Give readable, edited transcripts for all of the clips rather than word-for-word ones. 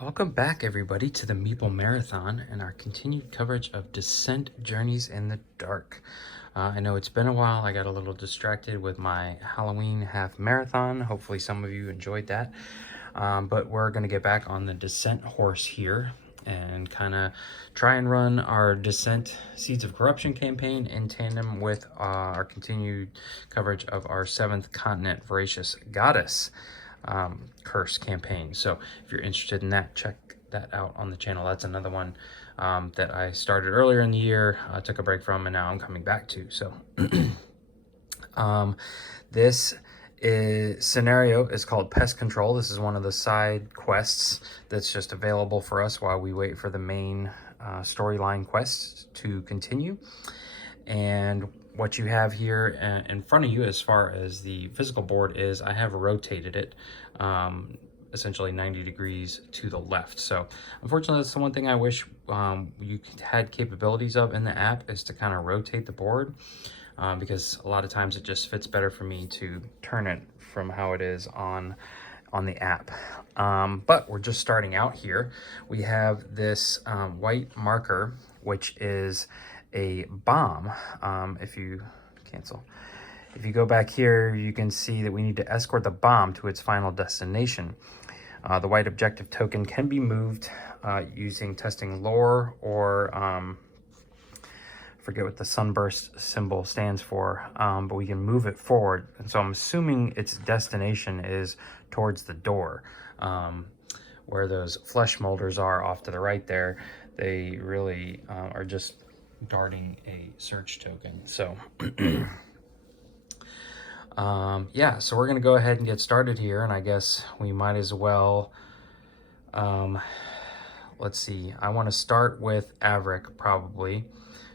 Welcome back, everybody, to the Meeple Marathon and our continued coverage of Descent Journeys in the Dark. I know it's been a while. I got a little distracted with my Halloween half marathon. Hopefully some of you enjoyed that. But we're going to get back on the Descent horse here and kind of try and run our Descent Seeds of Corruption campaign in tandem with our continued coverage of our 7th Continent Voracious Goddess curse campaign. So if you're interested in that, check that out on the channel. That's another one that I started earlier in the year, took a break from, and now I'm coming back to. So this scenario is called Pest Control. This is one of the side quests that's just available for us while we wait for the main storyline quests to continue. And what you have here in front of you as far as the physical board is, I have rotated it essentially 90 degrees to the left. So unfortunately, that's the one thing I wish you had capabilities of in the app, is to kind of rotate the board, because a lot of times it just fits better for me to turn it from how it is on the app. But we're just starting out here. We have this white marker, which is a bomb. If you go back here, you can see that we need to escort the bomb to its final destination. The white objective token can be moved using testing lore, or forget what the sunburst symbol stands for, but we can move it forward. And so I'm assuming its destination is towards the door, where those flesh molders are off to the right there. They really are just guarding a search token. So yeah, so we're gonna go ahead and get started here, and I guess we might as well let's see, I want to start with Averick probably,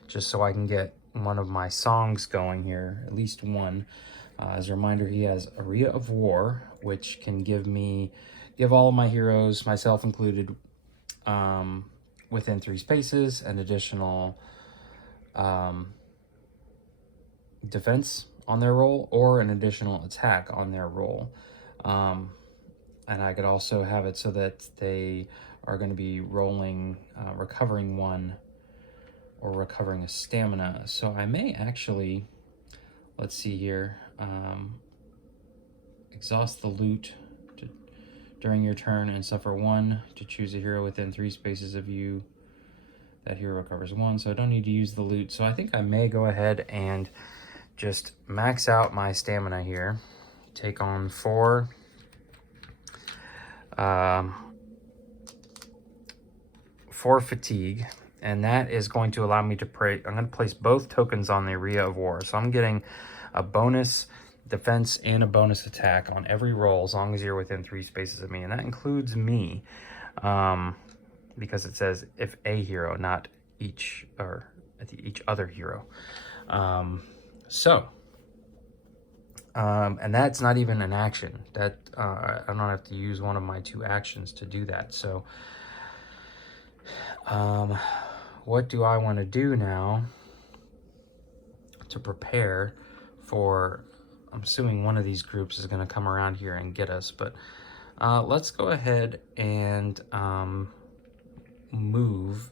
just so I can get one of my songs going here, at least one. As a reminder, he has Area of War, which can give all of my heroes, myself included, within 3 spaces, an additional defense on their roll, or an additional attack on their roll. And I could also have it so that they are going to be rolling, recovering 1, or recovering a stamina. So I may actually, let's see here, exhaust the loot during your turn and suffer 1 to choose a hero within 3 spaces of you. That hero recovers 1, so I don't need to use the loot. So I think I may go ahead and just max out my stamina here, take on 4 fatigue, and that is going to allow me to I'm going to place both tokens on the Area of War. So I'm getting a bonus defense and a bonus attack on every roll, as long as you're within 3 spaces of me, and that includes me, because it says if a hero, not each, or each other hero. And that's not even an action. That I don't have to use one of my 2 actions to do that. So what do I want to do now to prepare for, I'm assuming one of these groups is going to come around here and get us, but let's go ahead and move,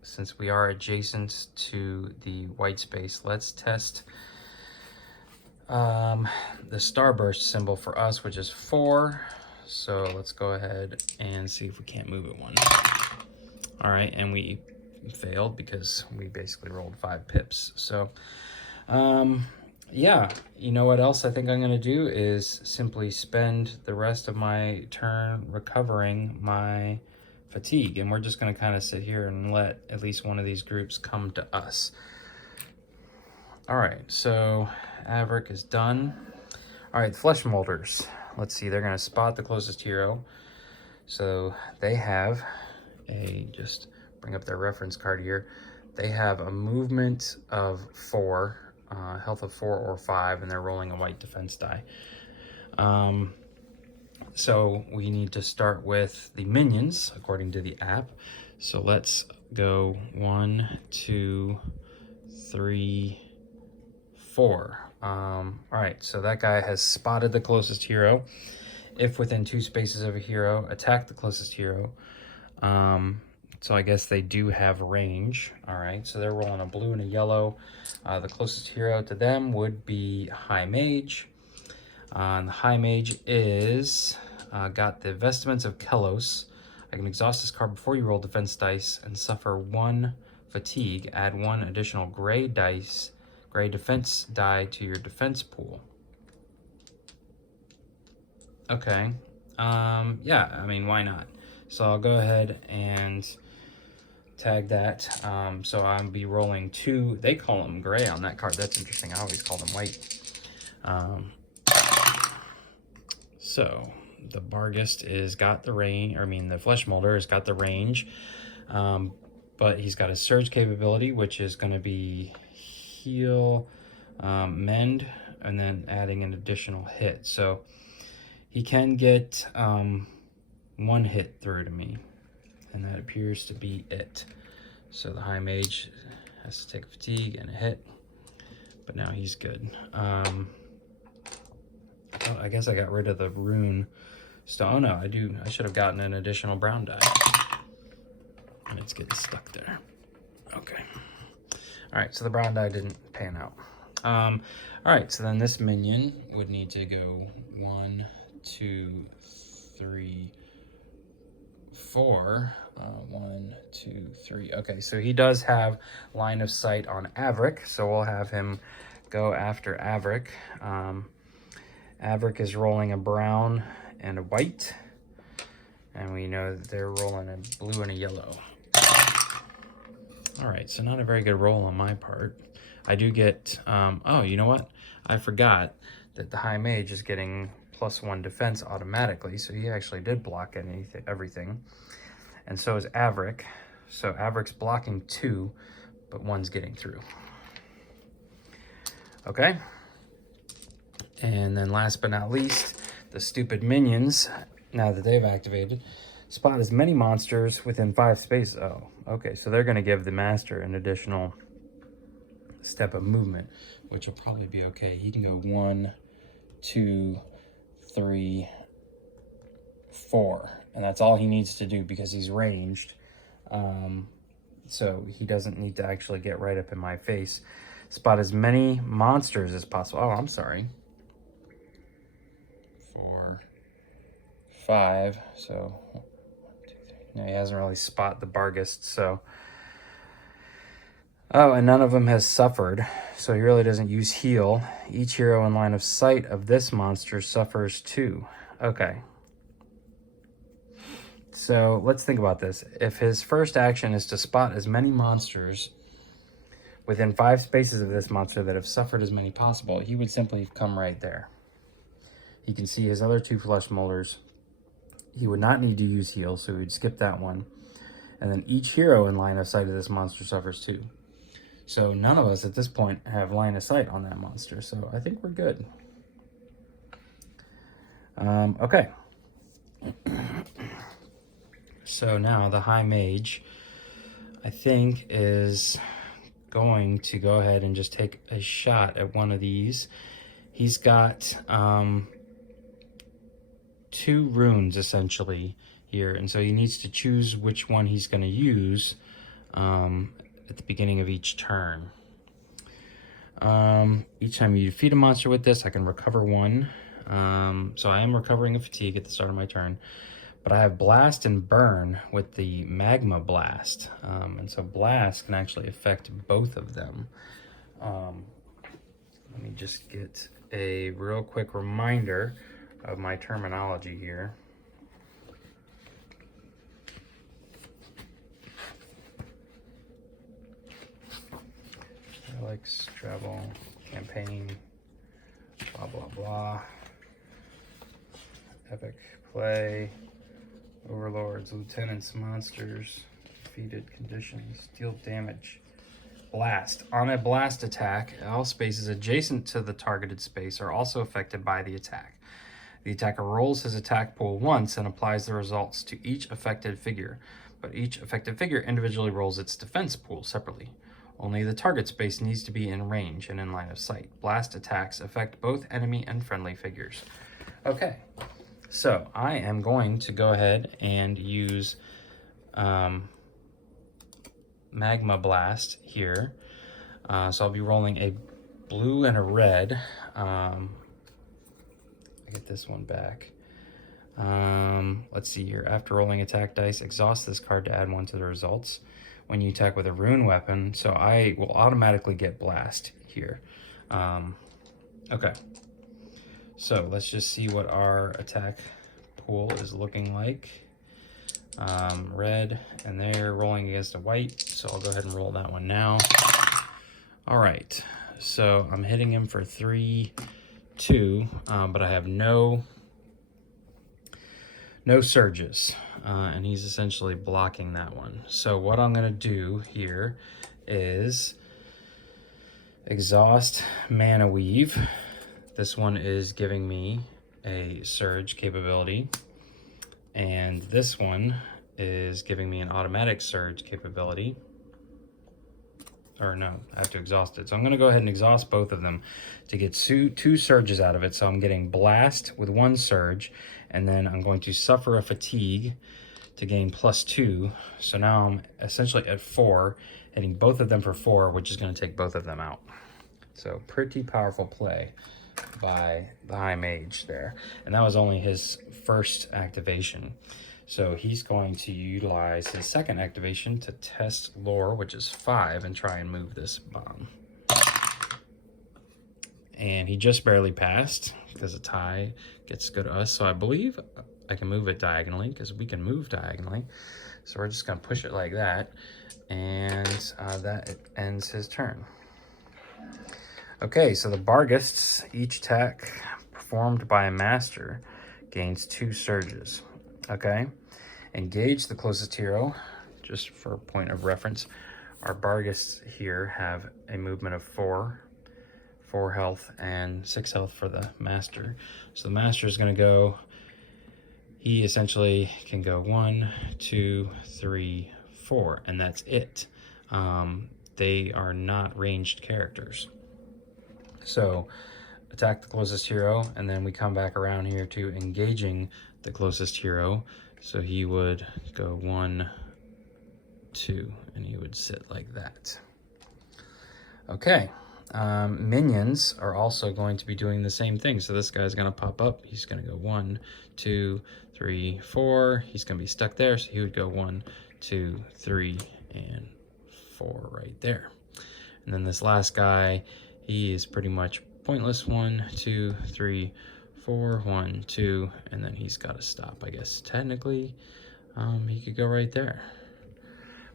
since we are adjacent to the white space. Let's test the starburst symbol for us, which is 4. So let's go ahead and see if we can't move it 1. All right, and we failed because we basically rolled 5 pips. So yeah, you know what else I think I'm going to do is simply spend the rest of my turn recovering my fatigue, and we're just going to kind of sit here and let at least one of these groups come to us. All right, so Averick is done. All right, flesh molders. Let's see, they're going to spot the closest hero. So they have just bring up their reference card here. They have a movement of 4, health of 4 or 5, and they're rolling a white defense die. So we need to start with the minions according to the app. So let's go 1, 2, 3, 4. All right, so that guy has spotted the closest hero, If within 2 spaces of a hero, attack the closest hero. So I guess they do have range. All right, so they're rolling a blue and a yellow. The closest hero to them would be High Mage. And the High Mage is got the Vestments of Kelos. I can exhaust this card before you roll defense dice and suffer 1 fatigue. Add 1 additional gray defense die to your defense pool. Okay. Yeah, I mean, why not? So I'll go ahead and tag that. So I'll be rolling 2. They call them gray on that card. That's interesting. I always call them white. So the Barghest is got the range, the Flesh Molder has got the range, but he's got a surge capability, which is going to be heal, mend, and then adding an additional hit. So he can get 1 hit through to me, and that appears to be it. So the High Mage has to take a fatigue and a hit, but now he's good. Oh, I guess I got rid of the rune stone. Oh no, I should have gotten an additional brown die. And it's getting stuck there. Okay. All right, so the brown die didn't pan out. All right, so then this minion would need to go 1, 2, 3, 4. 1, 2, 3. Okay, so he does have line of sight on Avric, so we'll have him go after Avric. Avric is rolling a brown and a white, and we know that they're rolling a blue and a yellow. All right, so not a very good roll on my part. I do get, oh, you know what? I forgot that the High Mage is getting +1 defense automatically, so he actually did block everything. And so is Avric. So Avric's blocking 2, but 1's getting through. Okay. And then last but not least, the stupid minions, now that they've activated, spot as many monsters within 5 spaces. Oh, okay, so they're going to give the master an additional step of movement, which will probably be okay. He can go 1, 2, 3, 4, and that's all he needs to do because he's ranged. So he doesn't need to actually get right up in my face. Spot as many monsters as possible. Oh, I'm sorry. 4, 5. So 1, 2, 3. No, he hasn't really spot the Barghest. So, oh, and none of them has suffered. So he really doesn't use heal. Each hero in line of sight of this monster suffers 2. Okay. So let's think about this. If his first action is to spot as many monsters within 5 spaces of this monster that have suffered as many possible, he would simply come right there. He can see his other 2 flesh molders. He would not need to use heal, so he would skip that one. And then each hero in line of sight of this monster suffers 2. So none of us at this point have line of sight on that monster, so I think we're good. Okay. So now the High Mage, I think, is going to go ahead and just take a shot at one of these. He's got 2 runes essentially here, and so he needs to choose which one he's going to use at the beginning of each turn. Each time you defeat a monster with this, I can recover 1. So I am recovering a fatigue at the start of my turn, but I have Blast and Burn with the Magma Blast, and so Blast can actually affect both of them. Let me just get a real quick reminder of my terminology here. Relics, travel, campaign, blah, blah, blah. Epic play, overlords, lieutenants, monsters, defeated conditions, deal damage. Blast. On a blast attack, all spaces adjacent to the targeted space are also affected by the attack. The attacker rolls his attack pool once and applies the results to each affected figure, but each affected figure individually rolls its defense pool separately. Only the target space needs to be in range and in line of sight. Blast attacks affect both enemy and friendly figures. Okay, So I am going to go ahead and use Magma Blast here. So I'll be rolling a blue and a red. I get this one back. Let's see here. After rolling attack dice, exhaust this card to add 1 to the results when you attack with a rune weapon. So I will automatically get blast here. Okay. So let's just see what our attack pool is looking like. Red, and they're rolling against a white, so I'll go ahead and roll that one now. All right, so I'm hitting him for 3, 2, but I have no surges, and he's essentially blocking that one. So what I'm gonna do here is exhaust Mana Weave. This one is giving me a surge capability, and this one is giving me an automatic surge capability. Or no, I have to exhaust it. So I'm gonna go ahead and exhaust both of them to get 2 surges out of it. So I'm getting blast with 1 surge, and then I'm going to suffer a fatigue to gain +2. So now I'm essentially at 4, hitting both of them for 4, which is gonna take both of them out. So pretty powerful play by the High Mage there. And that was only his first activation. So he's going to utilize his second activation to test lore, which is 5, and try and move this bomb. And he just barely passed because a tie gets good to us. So I believe I can move it diagonally because we can move diagonally. So we're just going to push it like that. And that ends his turn. Okay, so the Barghists, each attack performed by a master gains 2 surges. Okay, engage the closest hero. Just for a point of reference, our Barghists here have a movement of 4 health and 6 health for the master. So the master is going to go, he essentially can go 1, 2, 3, 4, and that's it. They are not ranged characters. So attack the closest hero, and then we come back around here to engaging the closest hero. So he would go 1, 2, and he would sit like that. Okay, minions are also going to be doing the same thing. So this guy's going to pop up. He's going to go 1, 2, 3, 4. He's going to be stuck there, so he would go 1, 2, 3, and 4 right there. And then this last guy, he is pretty much pointless. 1, 2, 3, 4, 1, 2, and then he's got to stop. I guess technically he could go right there.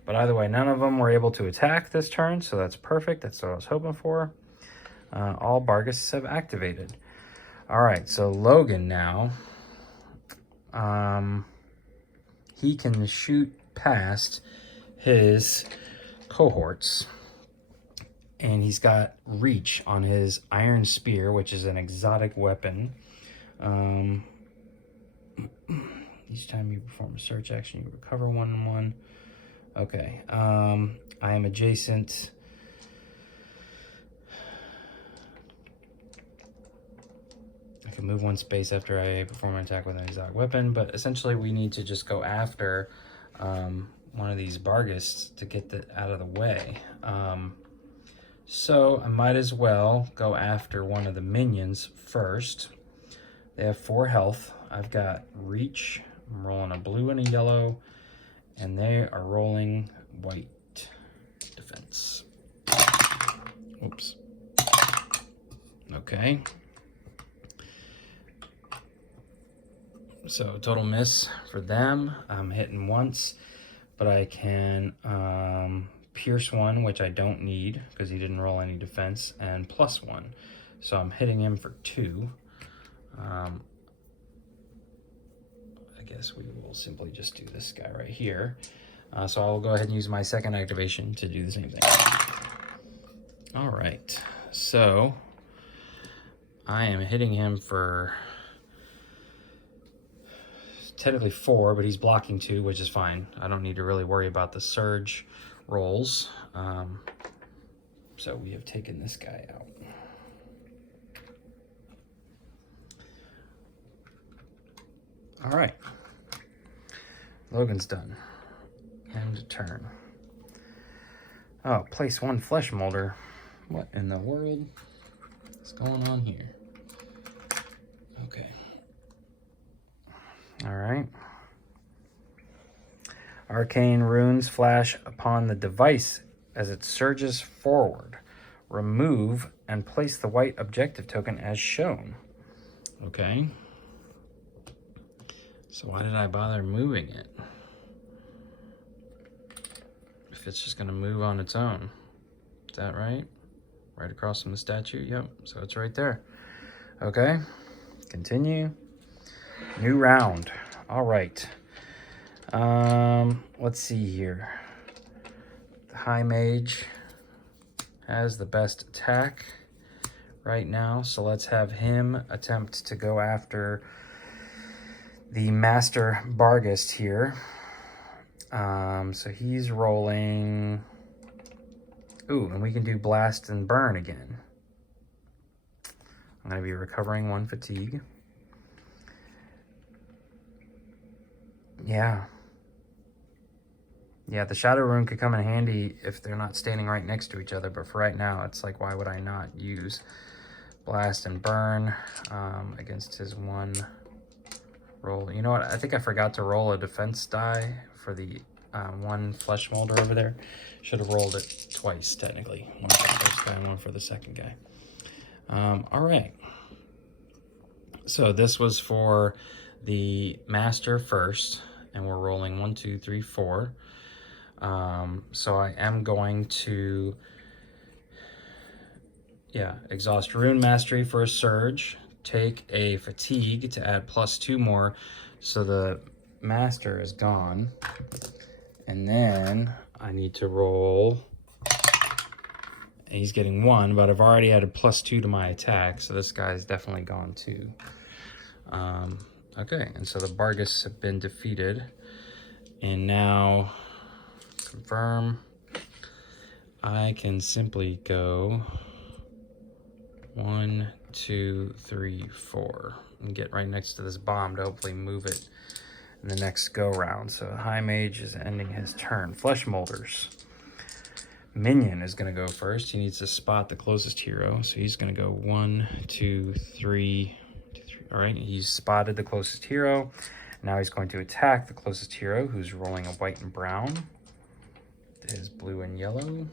But either way, none of them were able to attack this turn, so that's perfect. That's what I was hoping for. All Barghists have activated. All right, so Logan now, he can shoot past his cohorts. And he's got reach on his Iron Spear, which is an exotic weapon. Each time you perform a search action, you recover 1 and 1. Okay. I am adjacent. I can move 1 space after I perform an attack with an exotic weapon, but essentially we need to just go after one of these Barghists to get out of the way. So I might as well go after one of the minions first. They have 4 health. I've got reach. I'm rolling a blue and a yellow, and they are rolling white defense. Oops. Okay. So total miss for them. I'm hitting once, but I can pierce 1, which I don't need because he didn't roll any defense, and +1. So I'm hitting him for 2. I guess we will simply just do this guy right here. So I'll go ahead and use my second activation to do the same thing. All right, so I am hitting him for technically 4, but he's blocking 2, which is fine. I don't need to really worry about the surge rolls. So we have taken this guy out. All right. Logan's done. End turn. Oh, place 1 flesh molder. What in the world is going on here? Okay. All right. Arcane runes flash upon the device as it surges forward. Remove and place the white objective token as shown. Okay. So why did I bother moving it? If it's just gonna move on its own. Is that right? Right across from the statue? Yep, so it's right there. Okay, continue. New round. All right. Let's see here. The High Mage has the best attack right now, so let's have him attempt to go after the Master Barghest here. So he's rolling. Ooh, and we can do Blast and Burn again. I'm going to be recovering 1 fatigue. Yeah. Yeah, the Shadow Rune could come in handy if they're not standing right next to each other, but for right now, it's like, why would I not use Blast and Burn against his 1 roll? You know what? I think I forgot to roll a defense die for the 1 flesh molder over there. Should have rolled it twice, technically. 1 for the first guy and 1 for the second guy. All right. So this was for the Master first, and we're rolling 1, 2, 3, 4. So I am going to, exhaust Rune Mastery for a Surge, take a Fatigue to add +2 more, so the Master is gone. And then I need to roll, he's getting 1, but I've already added +2 to my attack, so this guy's definitely gone too. Okay, and so the Barghests have been defeated. And now, confirm, I can simply go 1, 2, 3, 4, and get right next to this bomb to hopefully move it in the next go round. So High Mage is ending his turn. Flesh Molders. Minion is going to go first. He needs to spot the closest hero, so he's going to go 1, 2, 3. All right, he's spotted the closest hero. Now he's going to attack the closest hero, who's rolling a white and brown. It is blue and yellow.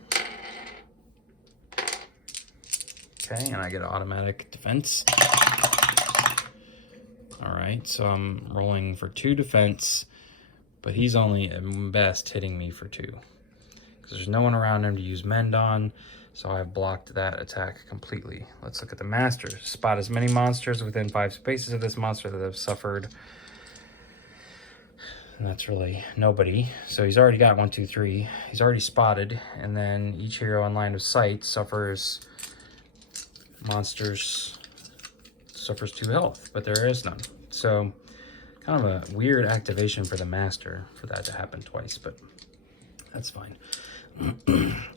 Okay, and I get an automatic defense. All right, so I'm rolling for 2 defense, but he's only at best hitting me for 2. Because there's no one around him to use Mend on, so I've blocked that attack completely. Let's look at the Master. Spot as many monsters within 5 spaces of this monster that have suffered. And that's really nobody. So he's already got 1, 2, 3. He's already spotted, and then each hero in line of sight suffers 2 health, but there is none. So kind of a weird activation for the Master for that to happen twice, but that's fine.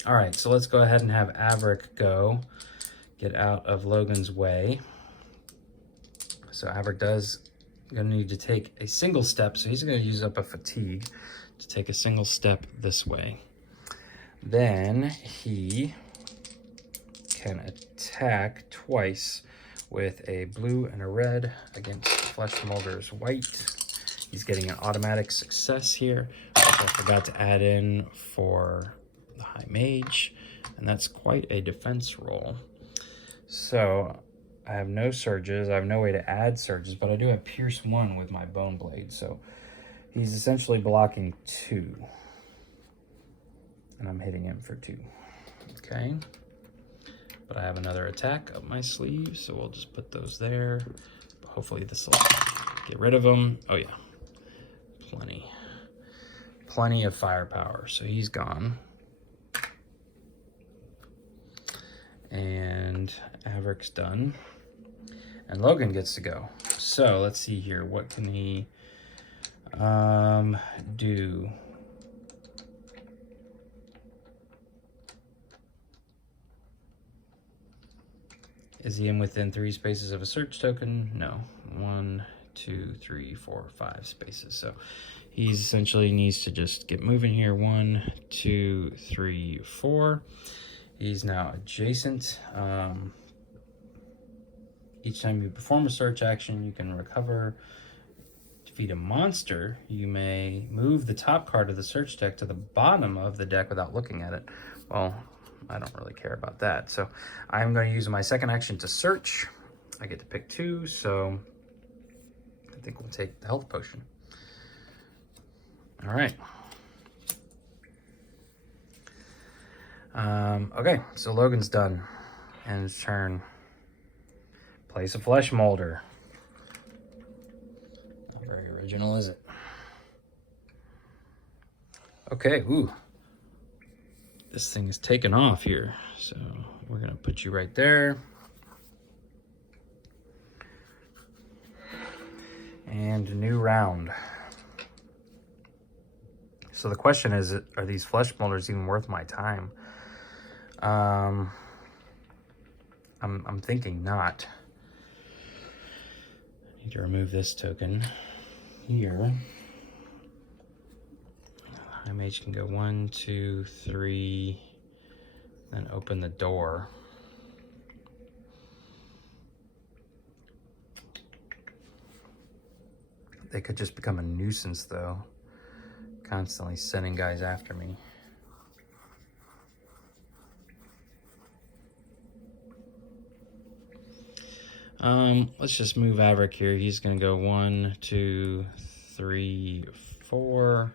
All right, so let's go ahead and have Averick go. Get out of Logan's way. So Averick gonna need to take a single step, so he's gonna use up a fatigue to take a single step this way. Then he can attack twice with a blue and a red against Flesh Molder's white. He's getting an automatic success here, which I forgot to add in for the High Mage, and that's quite a defense roll. So I have no surges. I have no way to add surges, but I do have Pierce 1 with my Bone Blade, so he's essentially blocking 2. And I'm hitting him for 2. Okay. But I have another attack up my sleeve, so we'll just put those there. Hopefully this will get rid of them. Oh yeah, plenty of firepower. So he's gone. And Averick's done. And Logan gets to go. So let's see here. What can he do? Is he in within 3 spaces of a search token? No. 1, 2, 3, 4, 5 spaces. So he essentially needs to just get moving here. 1, 2, 3, 4. He's now adjacent. Each time you perform a search action, you can recover. Defeat a monster, you may move the top card of the search deck to the bottom of the deck without looking at it. Well, I don't really care about that. So I'm going to use my second action to search. I get to pick 2, so I think we'll take the health potion. All right. Okay, so Logan's done. And his turn. Place a flesh molder. Not very original, is it? Okay, ooh. This thing is taking off here. So we're gonna put you right there. And a new round. So the question is, are these flesh molders even worth my time? I'm thinking not. I need to remove this token here. High mage can go 1, 2, 3, then open the door. They could just become a nuisance though, constantly sending guys after me. Let's just move Averick here. He's gonna go 1, 2, 3, 4.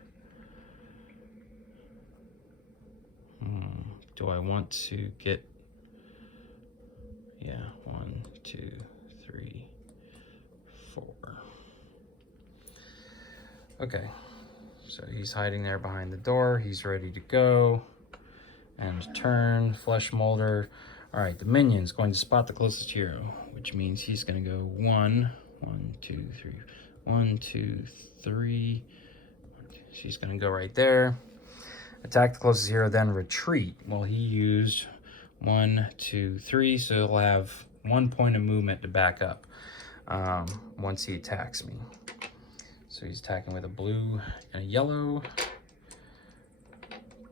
Do I want to get, yeah, 1, 2, 3, 4. Okay, so he's hiding there behind the door. He's ready to go. And turn, flesh molder. All right, the minion's going to spot the closest hero, which means he's going to go 1, 1, 2, 3, 1, 2, 3. She's going to go right there. Attack the closest hero, then retreat. Well, he used 1, 2, 3, so he'll have 1 point of movement to back up once he attacks me. So he's attacking with a blue and a yellow.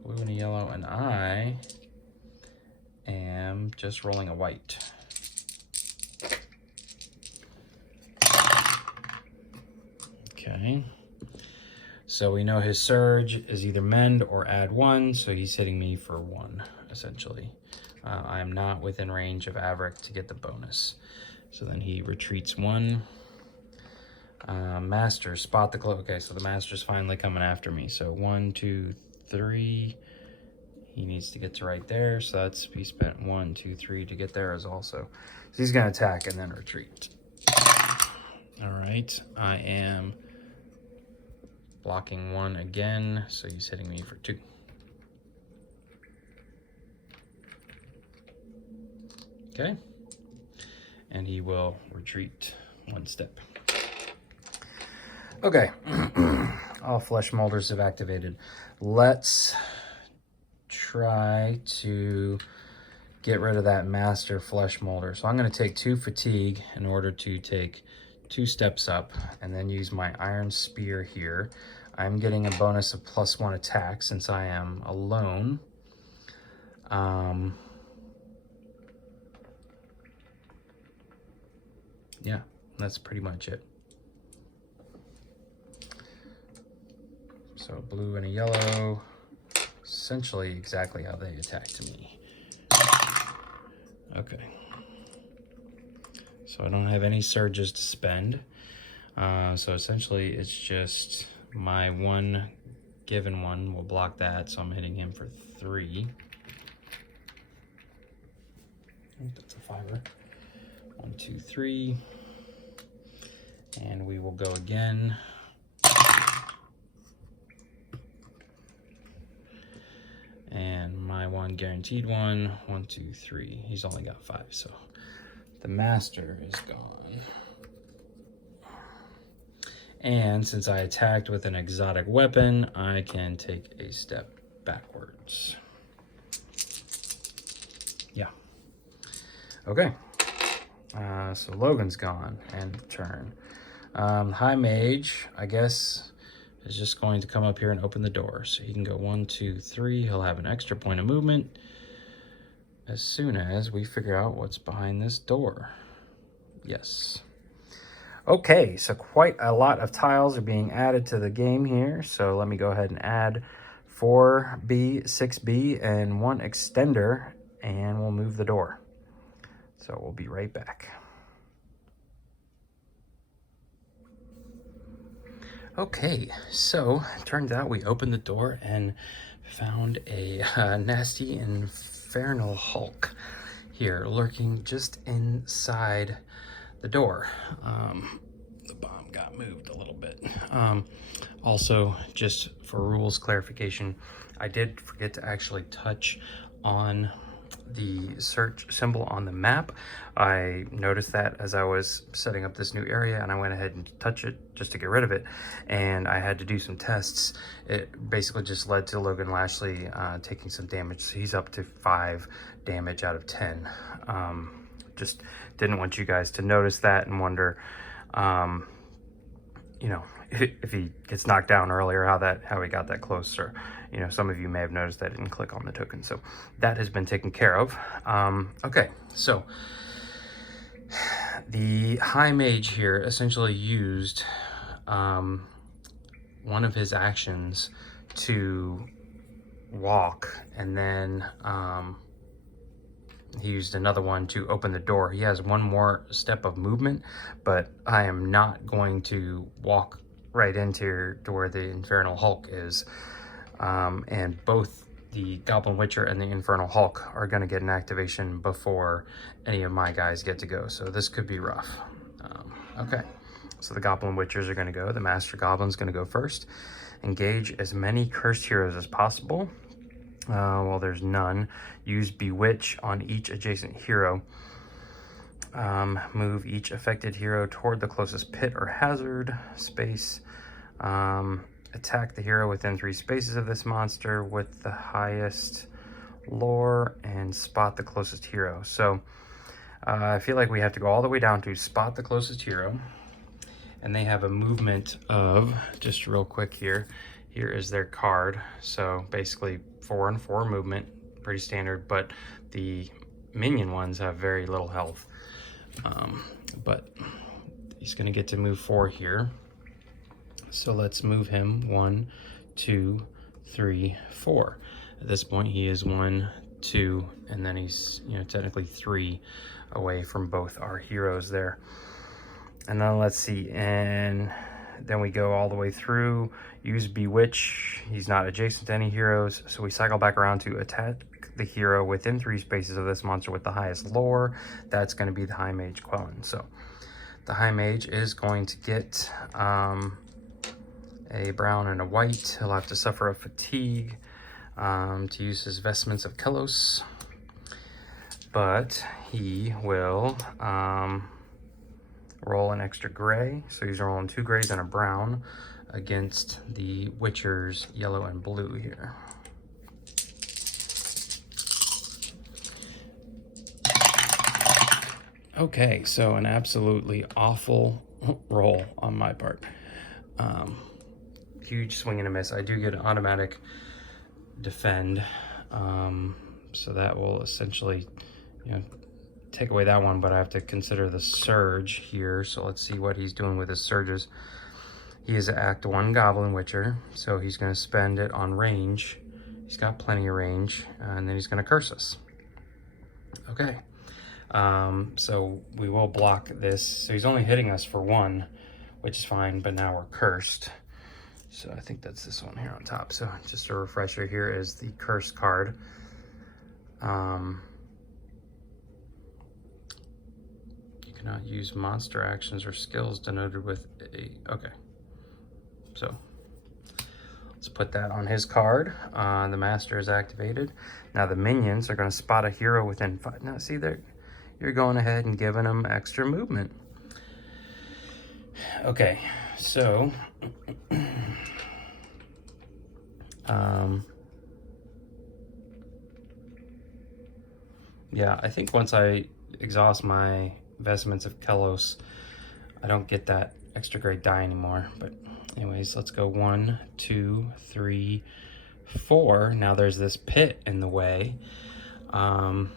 Blue and a yellow, and I am just rolling a white. Okay. So we know his surge is either mend or add 1, so he's hitting me for 1, essentially. I'm not within range of Averick to get the bonus. So then he retreats 1. Master, spot the close. Okay, so the master's finally coming after me. So 1, 2, 3. He needs to get to right there, so that's, he spent 1, 2, 3 to get there as also. So he's gonna attack and then retreat. All right, I am blocking 1 again, so he's hitting me for 2. Okay, and he will retreat 1 step. Okay, all flesh molders have activated. Let's try to get rid of that master flesh molder. So I'm going to take 2 fatigue in order to take 2 steps up, and then use my iron spear here. I'm getting a bonus of +1 attack since I am alone. Yeah, that's pretty much it. So blue and a yellow, essentially exactly how they attacked me. Okay. So I don't have any surges to spend. So essentially it's just my 1 given 1 will block that, so I'm hitting him for 3. That's a 5er. 1, 2, 3. And we will go again. And my 1 guaranteed 1, 1, 2, 3. He's only got 5, so the master is gone. And since I attacked with an exotic weapon, I can take a step backwards. Yeah. Okay. So Logan's gone, and turn. High Mage, I guess, is just going to come up here and open the door. So he can go 1, 2, 3. He'll have an extra point of movement as soon as we figure out what's behind this door. Yes. Okay, so quite a lot of tiles are being added to the game here. So let me go ahead and add 4B, 6B, and 1 extender, and we'll move the door. So we'll be right back. Okay, so it turns out we opened the door and found a nasty infernal Hulk here lurking just inside the door. The bomb got moved a little bit. Also, just for rules clarification, I did forget to actually touch on the search symbol on the map. I noticed that as I was setting up this new area, and I went ahead and touched it just to get rid of it, and I had to do some tests. It basically just led to Logan Lashley taking some damage. So he's up to 5 damage out of 10. Just didn't want you guys to notice that and wonder, you know, if he gets knocked down earlier, how he got that close. Or, you know, some of you may have noticed that I didn't click on the token. So that has been taken care of. Okay, so the High Mage here essentially used one of his actions to walk, and then he used another one to open the door. He has one more step of movement, but I am not going to walk right into to where the Infernal Hulk is. And both the Goblin Witcher and the Infernal Hulk are going to get an activation before any of my guys get to go. So this could be rough. Okay, so the Goblin Witchers are going to go. The Master Goblin's going to go first. Engage as many cursed heroes as possible. Well, there's none. Use Bewitch on each adjacent hero. Move each affected hero toward the closest pit or hazard space. Attack the hero within 3 spaces of this monster with the highest lore, and spot the closest hero. So I feel like we have to go all the way down to spot the closest hero. And they have a movement of, just real quick here is their card. So basically 4 and 4 movement, pretty standard, but the minion ones have very little health. But he's gonna get to move 4 here. So let's move him 1, 2, 3, 4. At this point he is 1, 2, and then he's, you know, technically 3 away from both our heroes there. And then let's see, and then we go all the way through, use Bewitch. He's not adjacent to any heroes, so we cycle back around to attack the hero within 3 spaces of this monster with the highest lore. That's going to be the High Mage Quellan. So the High Mage is going to get a brown and a white. He'll have to suffer a fatigue to use his Vestments of Kelos, but he will roll an extra gray. So he's rolling 2 grays and a brown against the Witcher's yellow and blue here. Okay, so an absolutely awful roll on my part. Huge swing and a miss. I do get an automatic defend, so that will essentially, you know, take away that one, but I have to consider the surge here. So let's see what he's doing with his surges. He is Act 1 Goblin Witcher, so he's going to spend it on range. He's got plenty of range, and then he's going to curse us. Okay, so we will block this. So he's only hitting us for 1, which is fine, but now we're cursed. So I think that's this one here on top. So just a refresher, here is the curse card. Not use monster actions or skills denoted with a, okay. So let's put that on his card. The master is activated. Now the minions are going to spot a hero within 5. Now see there, you're going ahead and giving them extra movement. Okay, so yeah, I think once I exhaust my Vestments of Kelos, I don't get that extra great die anymore. But anyways, let's go 1, 2, 3, 4. Now there's this pit in the way. And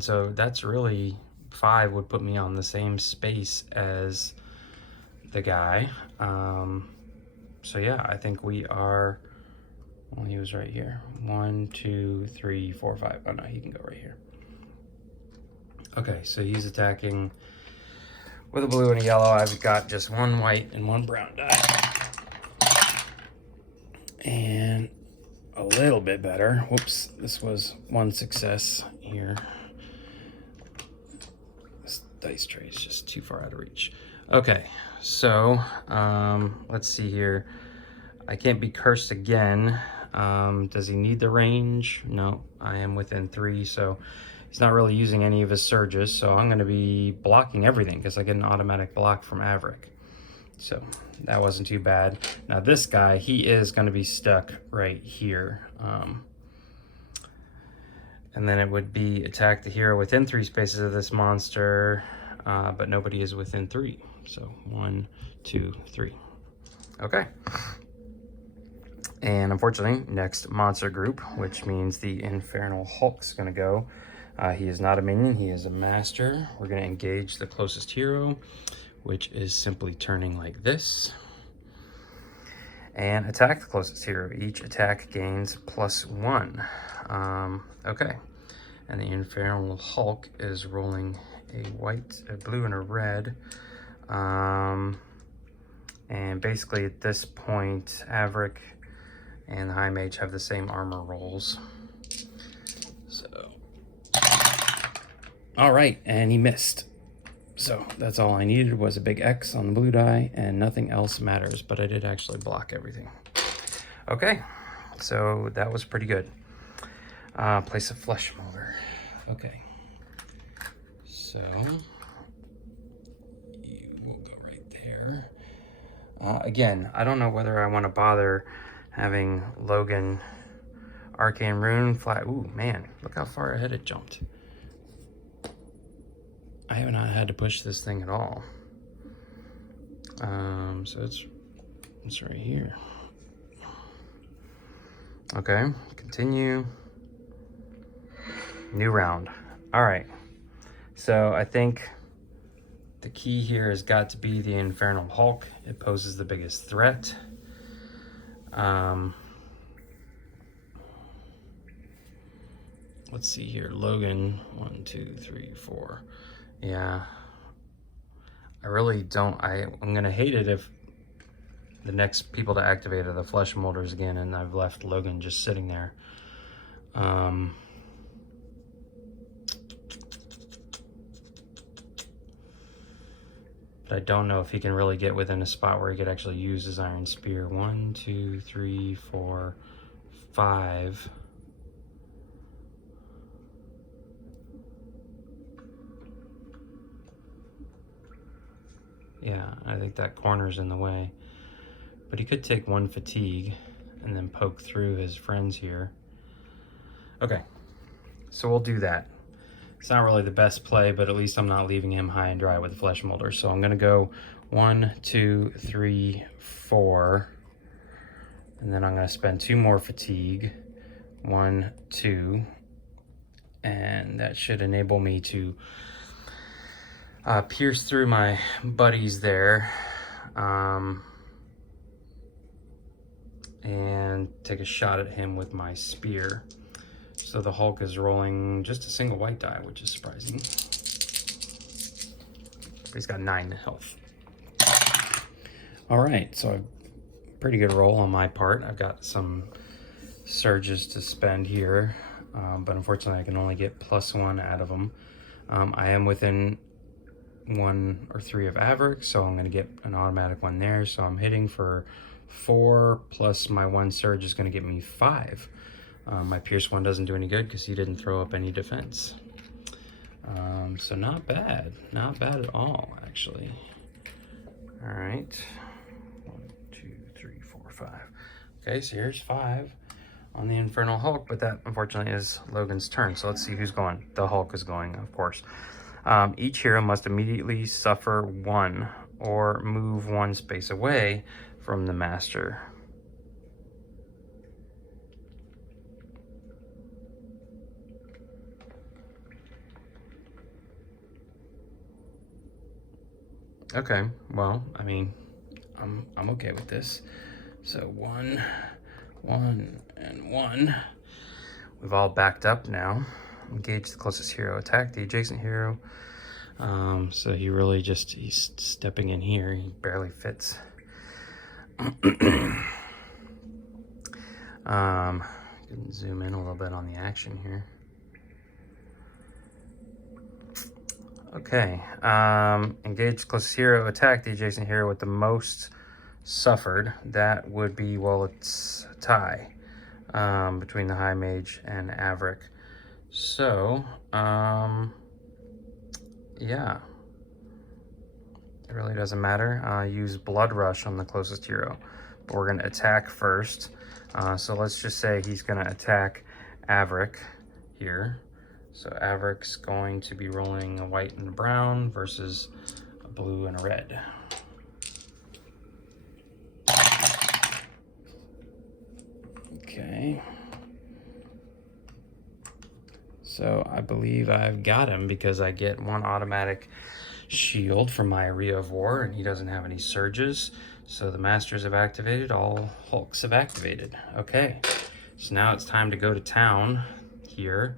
so that's really 5 would put me on the same space as the guy. So yeah, I think we are, well, he was right here. 1, 2, 3, 4, 5. Oh no, he can go right here. Okay, so he's attacking with a blue and a yellow. I've got just 1 white and 1 brown die. And a little bit better. Whoops, this was 1 success here. This dice tray is just too far out of reach. Okay, so let's see here. I can't be cursed again. Does he need the range? No, I am within 3, so he's not really using any of his surges, so I'm going to be blocking everything because I get an automatic block from Averick. So that wasn't too bad. Now this guy, he is going to be stuck right here. And then it would be attack the hero within 3 spaces of this monster, but nobody is within 3. So 1, 2, 3. Okay. And unfortunately, next monster group, which means the Infernal Hulk's going to go. He is not a minion, he is a master. We're going to engage the closest hero, which is simply turning like this. And attack the closest hero. Each attack gains +1. Okay. And the Infernal Hulk is rolling a white, a blue, and a red. And basically at this point, Averick and the High Mage have the same armor rolls. So, all right, and he missed. So that's all I needed was a big X on the blue die, and nothing else matters, but I did actually block everything. Okay, so that was pretty good. Place a flesh molder. Okay, so you will go right there. Again, I don't know whether I want to bother having Logan Arcane Rune fly. Ooh, man, look how far ahead it jumped. I have not had to push this thing at all. So it's right here. Okay, continue. New round. All right. So I think the key here has got to be the Infernal Hulk. It poses the biggest threat. Let's see here. Logan, 1, 2, 3, 4. Yeah. I really don't. I'm gonna hate it if the next people to activate are the flesh molders again, and I've left Logan just sitting there. But I don't know if he can really get within a spot where he could actually use his Iron Spear. 1, 2, 3, 4, 5. Yeah, I think that corner's in the way. But he could take 1 fatigue and then poke through his friends here. Okay, so we'll do that. It's not really the best play, but at least I'm not leaving him high and dry with the flesh molder. So I'm gonna go 1, 2, 3, 4. And then I'm gonna spend 2 more fatigue. 1, 2. And that should enable me to pierce through my buddies there. And take a shot at him with my spear. So the Hulk is rolling just a single white die, which is surprising. But he's got 9 health. All right, so a pretty good roll on my part. I've got some surges to spend here, but unfortunately I can only get +1 out of them. I am within 1 or 3 of Averick, so I'm gonna get an automatic one there. So I'm hitting for 4 plus my 1 surge is gonna get me 5. My Pierce one doesn't do any good because he didn't throw up any defense. So not bad at all, actually. All right, 1, 2, 3, 4, 5. Okay, so here's 5 on the Infernal Hulk, but that unfortunately is Logan's turn. So let's see who's going. The Hulk is going, of course. Each hero must immediately suffer 1 or move one space away from the master. Okay, well, I mean, I'm okay with this. So 1, 1, and 1. We've all backed up now. Engage the closest hero, attack the adjacent hero. So he really just, he's stepping in here. He barely fits. Can zoom in a little bit on the action here. Okay, engage closest hero, attack the adjacent hero with the most suffered. That would be, well, it's a tie between the High Mage and Averick. So, yeah, it really doesn't matter. Use Blood Rush on the closest hero, but we're going to attack first. So let's just say he's going to attack Averick here. So Averick's going to be rolling a white and a brown versus a blue and a red. Okay. So I believe I've got him because I get 1 automatic shield from my Area of War, and he doesn't have any surges. So the Masters have activated, all Hulks have activated. Okay, so now it's time to go to town here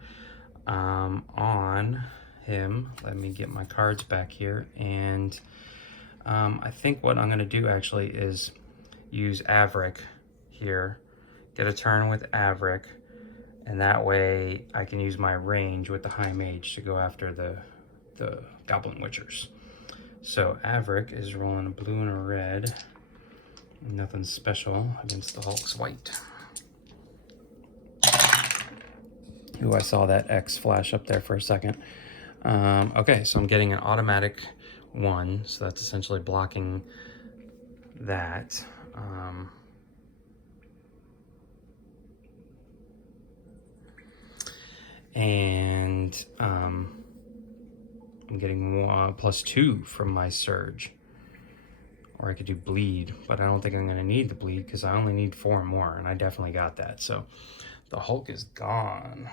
on him. Let me get my cards back here, and I think what I'm going to do actually is use Averick here, get a turn with Averick, and that way I can use my range with the High Mage to go after the Goblin Witchers. So Averick is rolling a blue and a red. Nothing special against the Hulk's white. Ooh, I saw that X flash up there for a second. Okay, so I'm getting an automatic 1, so that's essentially blocking that. And I'm getting +2 from my surge. Or I could do bleed, but I don't think I'm going to need the bleed because I only need 4 more, and I definitely got that. So the Hulk is gone.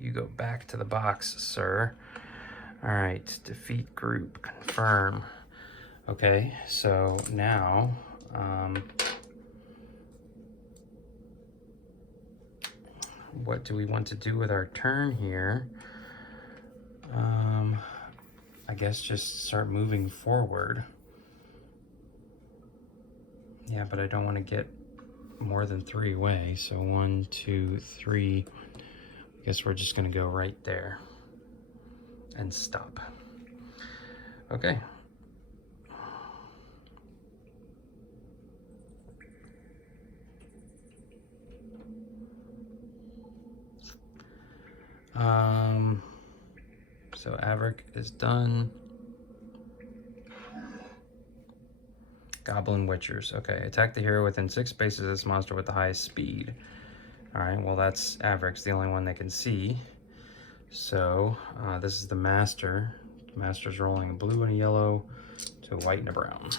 You go back to the box, sir. All right, defeat group, confirm. Okay, so now what do we want to do with our turn here? I guess just start moving forward. Yeah, but I don't want to get more than 3 away. So 1, 2, 3. I guess we're just going to go right there and stop. Okay. So Averick is done. Goblin Witchers. Okay, attack the hero within 6 spaces of this monster with the highest speed. Alright, well that's Averick's the only one they can see. So, this is the Master. The Master's rolling a blue and a yellow to a white and a brown.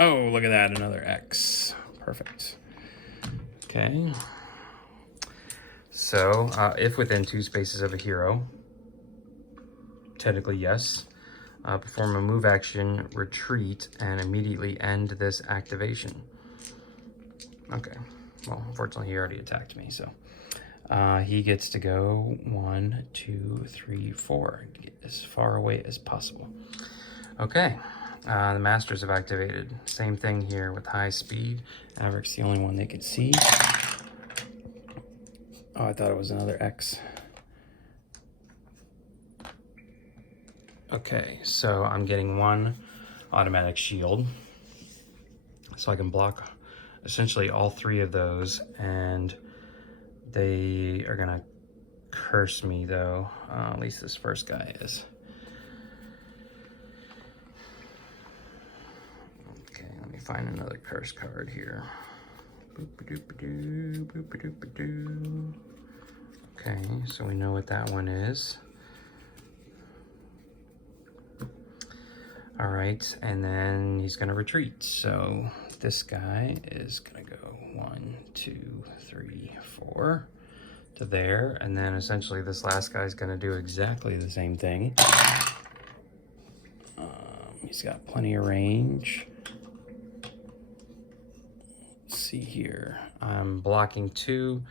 Oh, look at that, another X. Perfect. Okay. So, if within 2 spaces of a hero, technically yes, perform a move action, retreat, and immediately end this activation. Okay, well, unfortunately he already attacked me, so he gets to go 1, 2, 3, 4, get as far away as possible. Okay, the Masters have activated. Same thing here with high speed. Averick's the only one they could see. Oh, I thought it was another X. Okay, so I'm getting 1 automatic shield. So I can block essentially all 3 of those, and they are gonna curse me though. At least this first guy is. Okay, let me find another curse card here. Boop-a-doop-a-doo, boop-a-doop-a-doo. Okay, so we know what that one is. All right, and then he's gonna retreat. So this guy is gonna go 1, 2, 3, 4 to there, and then essentially this last guy is gonna do exactly the same thing. He's got plenty of range. Let's see here. I'm blocking 2,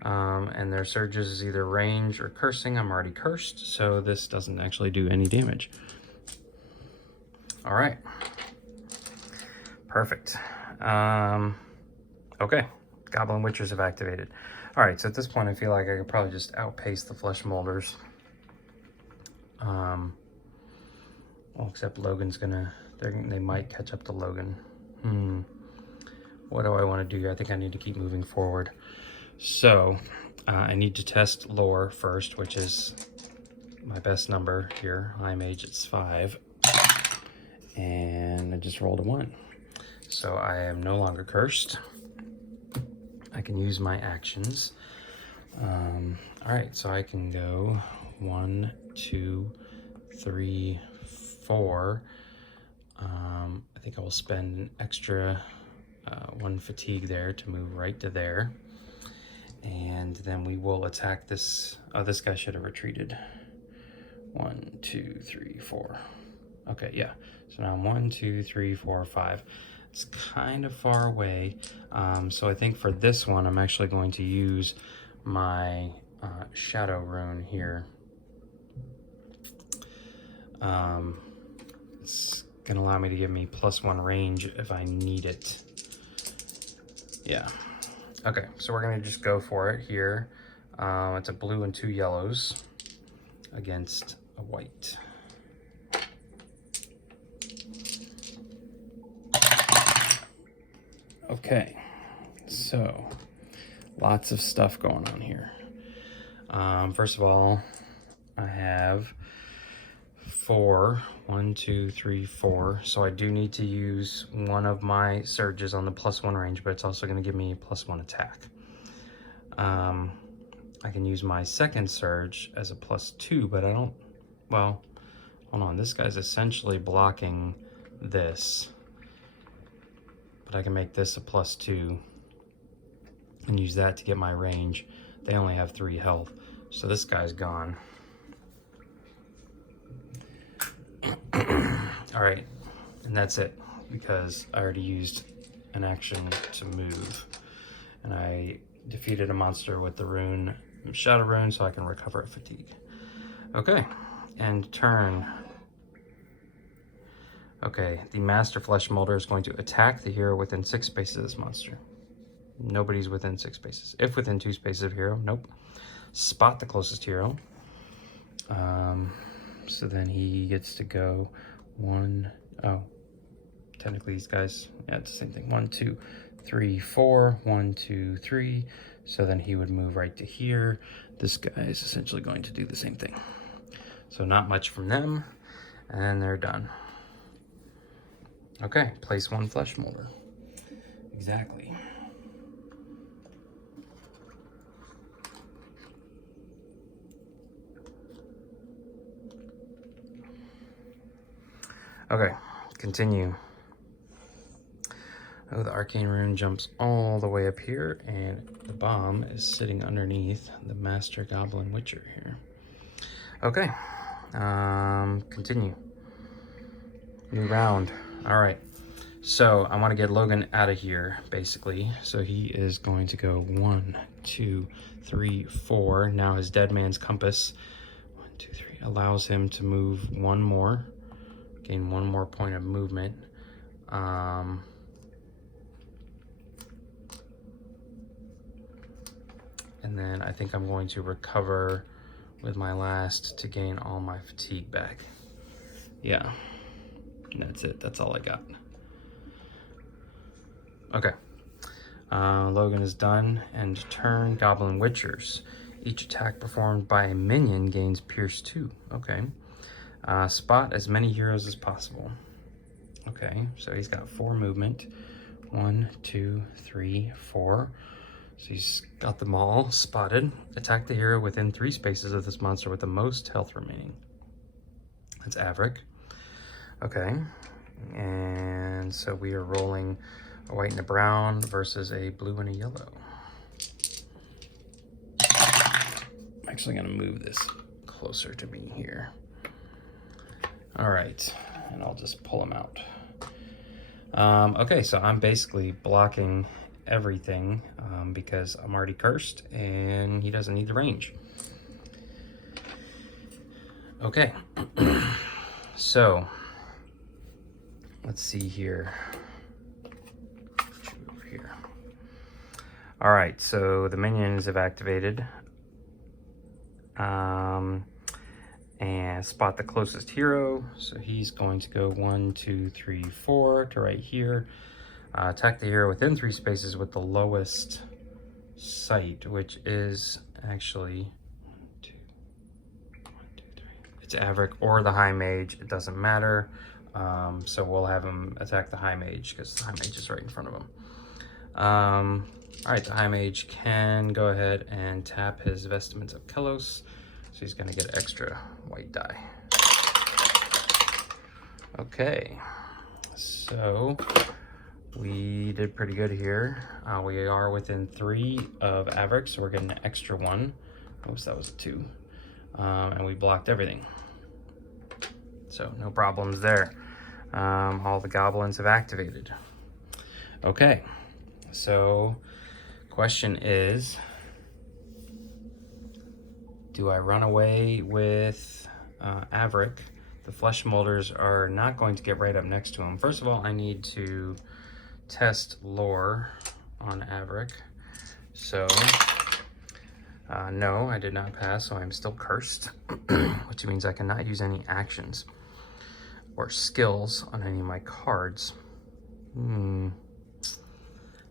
and their surges is either range or cursing. I'm already cursed, so this doesn't actually do any damage. All right, perfect. Okay, Goblin Witchers have activated. All right, so at this point, I feel like I could probably just outpace the Flesh Molders. Well, except Logan's gonna, they might catch up to Logan. What do I want to do? I think I need to keep moving forward. So I need to test lore first, which is my best number here. High mage, it's 5. And I just rolled a 1. So I am no longer cursed. I can use my actions. All right, so I can go 1, 2, 3, 4. I think I will spend an extra 1 fatigue there to move right to there. And then we will attack this. Oh, this guy should have retreated. 1, 2, 3, 4. Okay, yeah. So now I'm 1, 2, 3, 4, 5. It's kind of far away. So I think for this one, I'm actually going to use my shadow rune here. It's gonna allow me to give me +1 range if I need it. Yeah. Okay, so we're gonna just go for it here. It's a blue and 2 yellows against a white. Okay, so lots of stuff going on here. First of all, I have 4. 1, 2, 3, 4. So I do need to use one of my surges on the +1 range, but it's also going to give me a +1 attack. I can use my second surge as a +2, but I don't, well, hold on. This guy's essentially blocking this, but I can make this a +2 and use that to get my range. They only have 3 health, so this guy's gone. All right, and that's it, because I already used an action to move, and I defeated a monster with the rune, Shadow Rune, so I can recover at fatigue. Okay, and turn. Okay, the Master Flesh Molder is going to attack the hero within 6 spaces of this monster. Nobody's within 6 spaces. If within 2 spaces of hero, nope. Spot the closest hero. So then he gets to go 1, oh, technically these guys, yeah, it's the same thing. 1, 2, 3, 4, 1, 2, 3. So then he would move right to here. This guy is essentially going to do the same thing. So not much from them, and they're done. Okay, place 1 Flesh Molder. Exactly. Okay, continue. Oh, the Arcane Rune jumps all the way up here, and the bomb is sitting underneath the Master Goblin Witcher here. Okay, continue. New round. All right, so I want to get Logan out of here, basically. So he is going to go 1, 2, 3, 4. Now his Dead Man's Compass, 1, 2, 3, allows him to move 1 more. Gain 1 more point of movement. And then I think I'm going to recover with my last to gain all my fatigue back. Yeah, and that's it. That's all I got. Okay. Logan is done. End turn. Goblin Witchers. Each attack performed by a minion gains Pierce 2. Okay. Spot as many heroes as possible. Okay, so he's got 4 movement. 1, 2, 3, 4. So he's got them all spotted. Attack the hero within 3 spaces of this monster with the most health remaining. That's Averick. Okay, and so we are rolling a white and a brown versus a blue and a yellow. I'm actually gonna move this closer to me here. All right, and I'll just pull them out. Okay, so I'm basically blocking everything because I'm already cursed and he doesn't need the range. Okay, so let's see here. Over here. All right, so the minions have activated. And spot the closest hero. So he's going to go 1, 2, 3, 4 to right here. Attack the hero within 3 spaces with the lowest sight, which is actually 1, 2, 3. It's Averic or the High Mage. It doesn't matter. So we'll have him attack the High Mage because the High Mage is right in front of him. All right, the High Mage can go ahead and tap his Vestments of Kelos. So he's gonna get extra white die. Okay, so we did pretty good here. We are within 3 of Averic, so we're getting an extra 1. Oops, that was a 2. And we blocked everything. So no problems there. All the goblins have activated. Okay, so question is, do I run away with Averic? The flesh molders are not going to get right up next to him. First of all, I need to test lore on Averic. So, no, I did not pass, so I'm still cursed, which means I cannot use any actions or skills on any of my cards.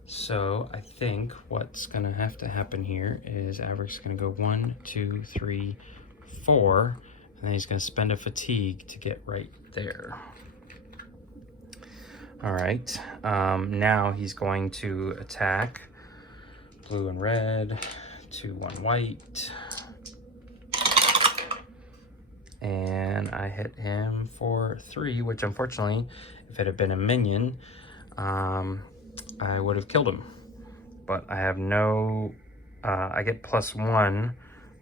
So I think what's gonna have to happen here is Averic's gonna go 1, 2, 3, 4, and then he's gonna spend a fatigue to get right there. All right, now he's going to attack blue and red, 2, 1 white. And I hit him for 3, which unfortunately, if it had been a minion, I would have killed him. But I have no, I get +1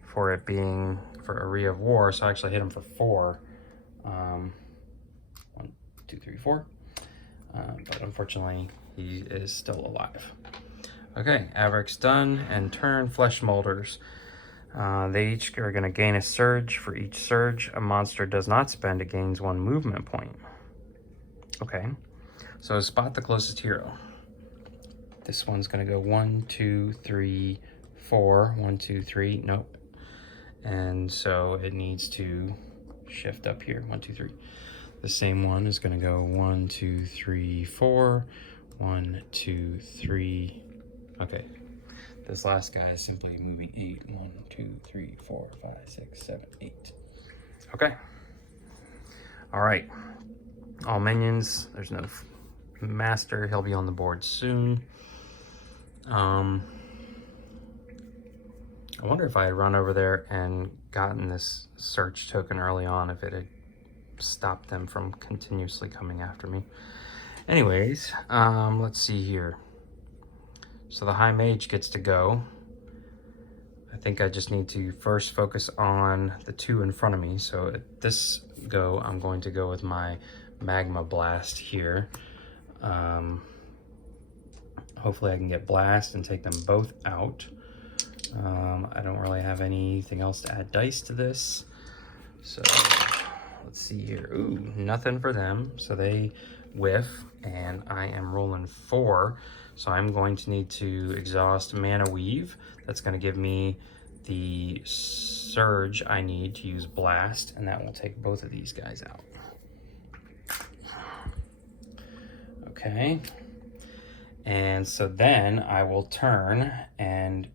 for it being for Area of War, so I actually hit him for 4. 1, 2, 3, 4. But unfortunately, he is still alive. Okay, Averic's done, and turn flesh molders. They each are going to gain a surge. For each surge a monster does not spend, it gains 1 movement point. Okay, so spot the closest hero. This one's going to go 1, 2, 3, 4. 1, 2, 3. Nope. And so it needs to shift up here. 1, 2, 3. The same one is going to go 1, 2, 3, 4. 1, 2, 3. Okay. This last guy is simply moving 8. 1, 2, 3, 4, 5, 6, 7, 8. Okay. All right. All minions. There's no master. He'll be on the board soon. I wonder if I had run over there and gotten this search token early on, if it had stopped them from continuously coming after me. Anyways, let's see here. So the High Mage gets to go. I think I just need to first focus on the 2 in front of me. So at this go, I'm going to go with my Magma Blast here. Hopefully I can get Blast and take them both out. I don't really have anything else to add dice to this. So let's see here. Ooh, nothing for them. So they whiff, and I am rolling 4. So I'm going to need to exhaust Mana Weave. That's going to give me the surge I need to use Blast, and that will take both of these guys out. Okay. And so then I will turn, and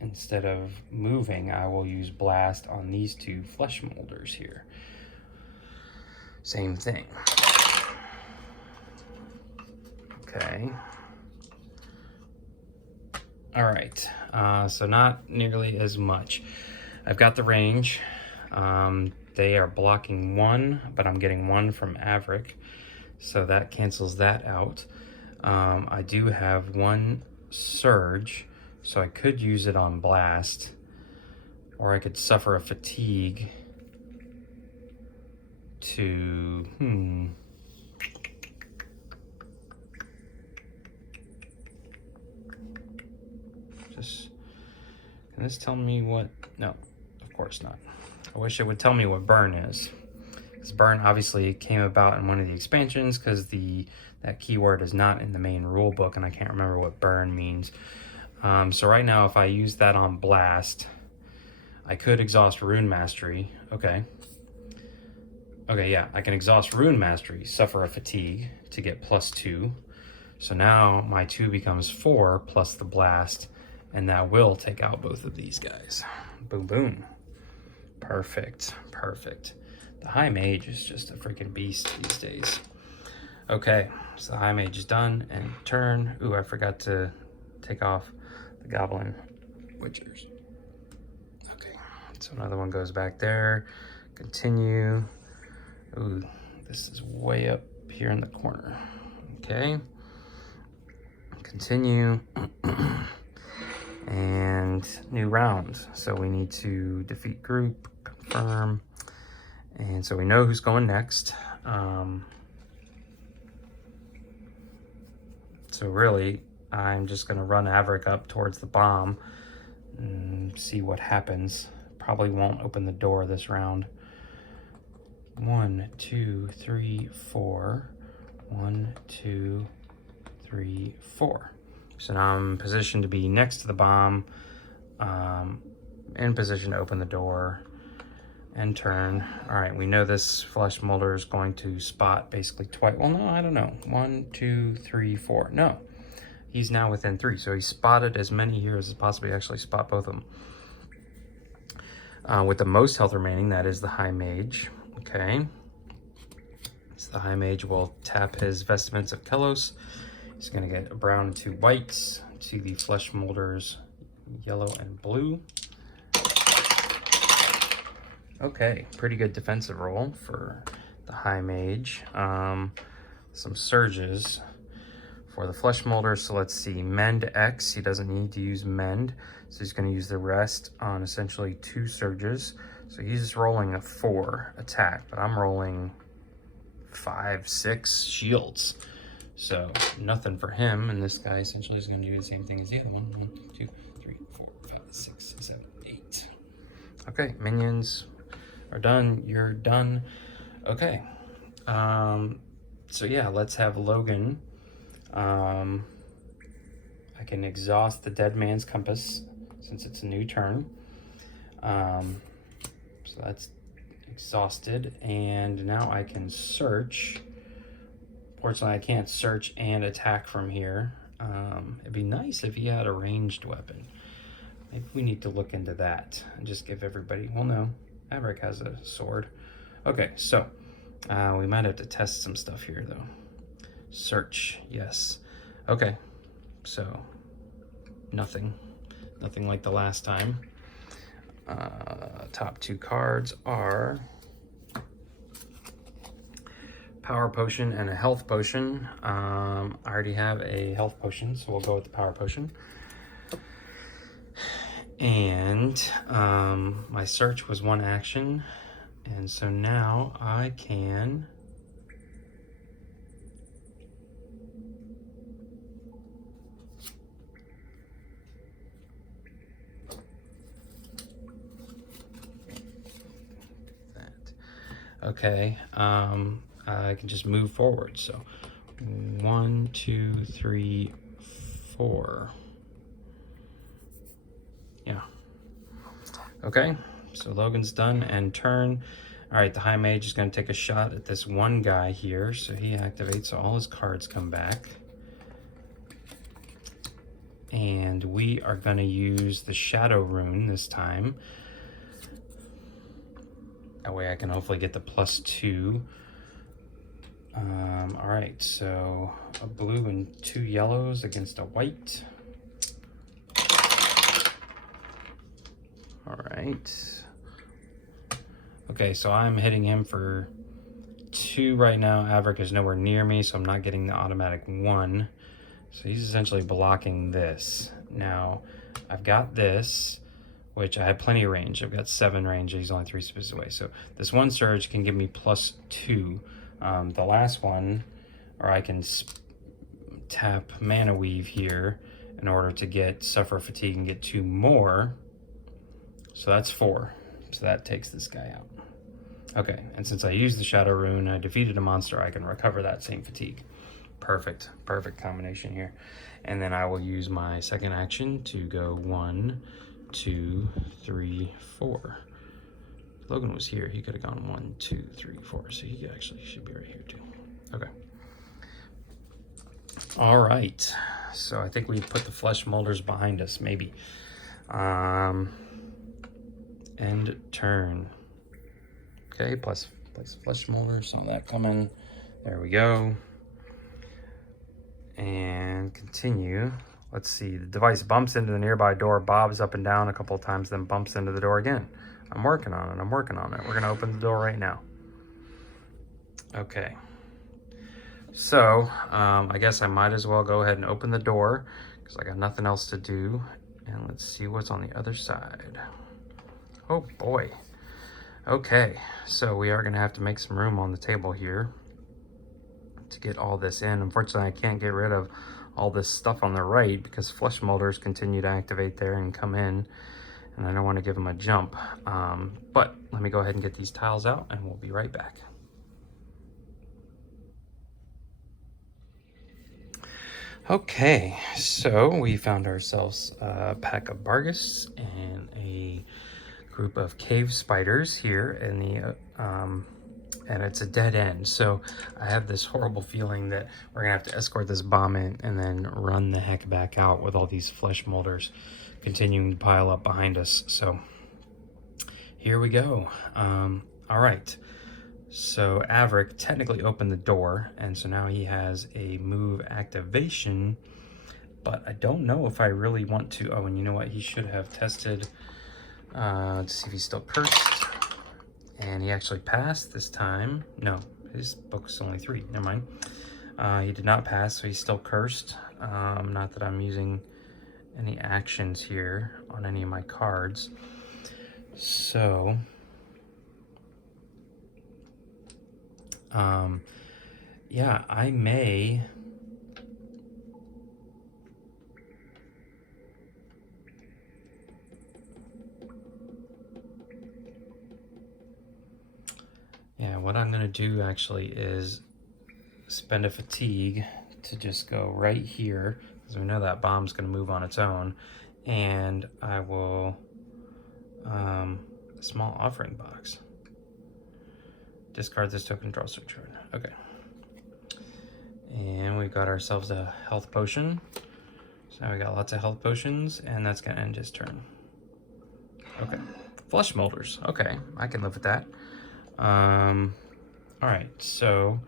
instead of moving, I will use Blast on these 2 flesh molders here. Same thing. Okay. All right, so not nearly as much. I've got the range. They are blocking 1, but I'm getting 1 from Averick, so that cancels that out. I do have 1 Surge, so I could use it on Blast, or I could suffer a fatigue to, Just, can this tell me what, no, of course not. I wish it would tell me what burn is. Because burn obviously came about in one of the expansions because that keyword is not in the main rule book, and I can't remember what burn means. So right now, if I use that on Blast, I could exhaust Rune Mastery. Okay, yeah, I can exhaust Rune Mastery, suffer a fatigue to get +2. So now my 2 becomes 4 plus the Blast, and that will take out both of these guys. Boom, boom. Perfect, perfect. The High Mage is just a freaking beast these days. Okay, so the High Mage is done, and turn. Ooh, I forgot to take off the Goblin Witchers. Okay, so another one goes back there. Continue. Ooh, this is way up here in the corner. Okay. Continue. And new round. So we need to defeat group, confirm. And so we know who's going next. So really, I'm just going to run Averick up towards the bomb and see what happens. Probably won't open the door this round. 1, 2, 3, 4. 1, 2, 3, 4. So now I'm positioned to be next to the bomb, in position to open the door and turn. All right, we know this flesh molder is going to spot basically twice. Well, no, I don't know. 1, 2, 3, 4. No, he's now within 3. So he spotted as many here as possibly actually spot both of them. With the most health remaining, that is the High Mage. Okay. So the High Mage will tap his Vestments of Kelos. He's going to get a brown and 2 whites to the flesh molders, yellow and blue. Okay, pretty good defensive roll for the High Mage. Some surges for the flesh molder. So let's see, Mend X. He doesn't need to use Mend, so he's going to use the rest on essentially 2 surges. So he's rolling a 4 attack, but I'm rolling 5, 6 shields. So nothing for him, and this guy essentially is going to do the same thing as the other one. 1, 2, 3, 4, 5, 6, 7, 8. Okay, minions are done. You're done. Okay. So yeah, let's have Logan. I can exhaust the Dead Man's Compass since it's a new turn. So that's exhausted, and now I can search. Fortunately, I can't search and attack from here. It'd be nice if he had a ranged weapon. Maybe we need to look into that and just give everybody... Well, no. Averick has a sword. Okay, so we might have to test some stuff here, though. Search, yes. Okay, so nothing. Nothing like the last time. Top 2 cards are... Power Potion and a Health Potion. I already have a Health Potion, so we'll go with the Power Potion. And my search was 1 action, and so now I can... Okay, I can just move forward. So 1, 2, 3, 4. Yeah. Okay, so Logan's done and turn. All right, the High Mage is going to take a shot at this one guy here. So he activates, so all his cards come back. And we are going to use the Shadow Rune this time. That way I can hopefully get the +2. All right, so a blue and 2 yellows against a white. All right. Okay, so I'm hitting him for 2 right now. Averick is nowhere near me, so I'm not getting the automatic 1. So he's essentially blocking this. Now, I've got this, which I have plenty of range. I've got 7 range, he's only 3 spaces away. So this one surge can give me +2. The last one, or I can tap Mana Weave here in order to get Suffer Fatigue and get 2 more. So that's 4. So that takes this guy out. Okay, and since I used the Shadow Rune, I defeated a monster, I can recover that same fatigue. Perfect, perfect combination here. And then I will use my second action to go 1, 2, 3, 4. If Logan was here, he could have gone 1, 2, 3, 4. So he actually should be right here too. Okay. All right. So I think we put the flesh molders behind us, maybe. End turn. Okay, place flesh molders, saw that coming. There we go. And continue. Let's see, the device bumps into the nearby door, bobs up and down a couple of times, then bumps into the door again. I'm working on it, I'm working on it. We're gonna open the door right now. Okay. So, I guess I might as well go ahead and open the door because I got nothing else to do. And let's see what's on the other side. Oh boy. Okay, so we are gonna have to make some room on the table here to get all this in. Unfortunately, I can't get rid of all this stuff on the right because flesh molders continue to activate there and come in, and I don't want to give them a jump. But let me go ahead and get these tiles out and we'll be right back. Okay, so we found ourselves a pack of Bargus and a group of cave spiders here in the and it's a dead end, so I have this horrible feeling that we're gonna have to escort this bomb in and then run the heck back out with all these flesh molders continuing to pile up behind us. So here we go. All right, so Averick technically opened the door, and so now he has a move activation, but I don't know if I really want to. Oh, and you know what, he should have tested to see if he's still cursed, and he actually passed this time. No, his book's only 3, never mind. He did not pass, so he's still cursed. Not that I'm using any actions here on any of my cards. So, yeah, I may... Yeah, what I'm gonna do actually is spend a fatigue to just go right here, because we know that bomb's gonna move on its own, and I will, a small offering box. Discard this token, draw search card. Okay. And we've got ourselves a health potion. So now we got lots of health potions, and that's gonna end his turn. Okay. Flesh molders. Okay, I can live with that. All right, so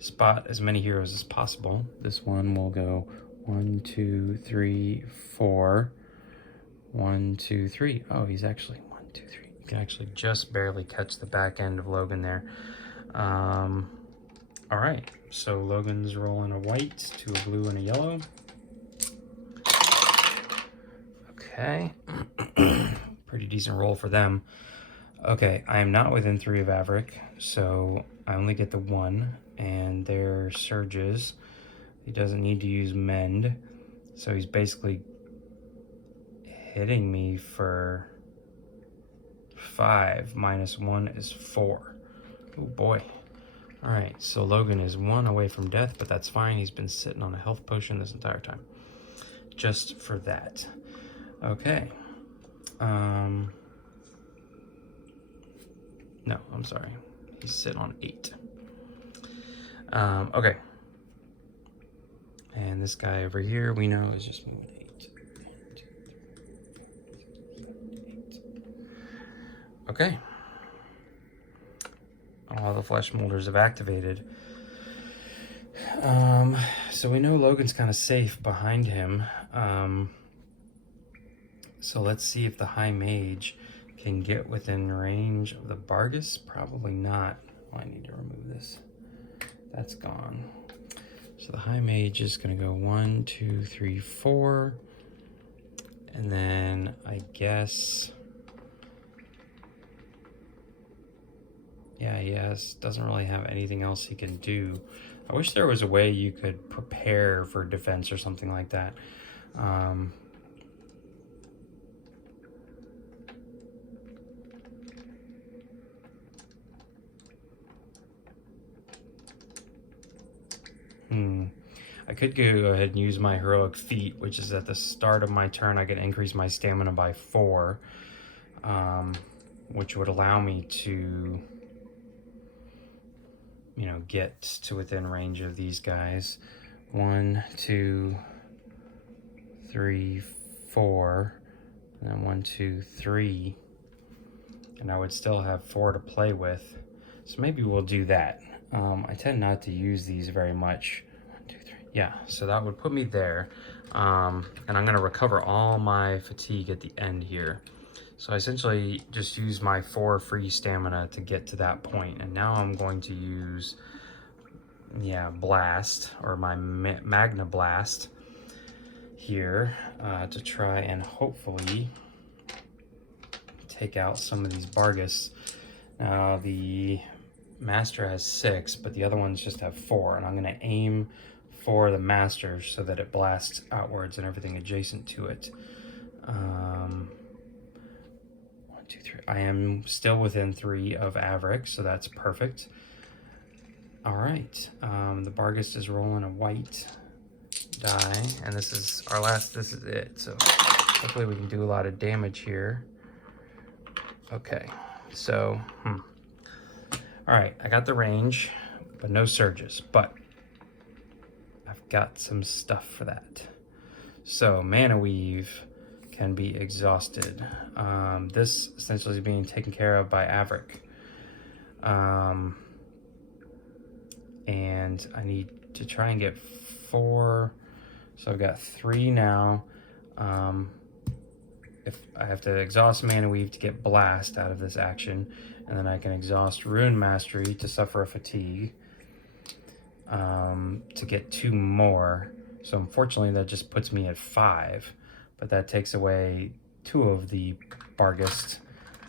spot as many heroes as possible. This one will go 1, 2, 3, 4. 1, 2, 3. Oh, he's actually 1, 2, 3. You can actually just barely catch the back end of Logan there. All right, so Logan's rolling a white to a blue and a yellow. Okay, pretty decent roll for them. Okay, I am not within 3 of Averick, so I only get the 1, and their surges. He doesn't need to use mend, so he's basically hitting me for 5. Minus 1 is 4. Oh boy. All right, so Logan is 1 away from death, but that's fine. He's been sitting on a health potion this entire time, just for that. Okay. No, I'm sorry. He's sitting on 8. Okay. And this guy over here, we know, is just moving 8. 1, 2, 3, 8. Okay. All the flesh molders have activated. So we know Logan's kind of safe behind him. So let's see if the High Mage can get within range of the Bargus? Probably not. Oh, I need to remove this. That's gone. So the High Mage is going to go 1, 2, 3, 4. And then I guess... yeah, yes, doesn't really have anything else he can do. I wish there was a way you could prepare for defense or something like that. I could go ahead and use my heroic feat, which is at the start of my turn I can increase my stamina by 4, which would allow me to, you know, get to within range of these guys. 1, 2, 3, 4, and then 1, 2, 3, and I would still have 4 to play with. So maybe we'll do that. I tend not to use these very much. 1, 2, 3. Yeah, so that would put me there. And I'm going to recover all my fatigue at the end here. So I essentially just use my 4 free stamina to get to that point. And now I'm going to use, Blast, or my Magna Blast here to try and hopefully take out some of these Bargus. Now the Master has 6, but the other ones just have 4, and I'm going to aim for the Master so that it blasts outwards and everything adjacent to it. 1, 2, 3. I am still within 3 of Averick, so that's perfect. All right, the Bargus is rolling a white die, and this is our last. This is it. So hopefully we can do a lot of damage here. Okay, so all right, I got the range, but no surges. But I've got some stuff for that. So Mana Weave can be exhausted. This essentially is being taken care of by Averick. And I need to try and get 4. So I've got 3 now. If I have to exhaust Mana Weave to get Blast out of this action, and then I can exhaust Rune Mastery to suffer a fatigue to get 2 more. So unfortunately that just puts me at 5, but that takes away 2 of the Bargus,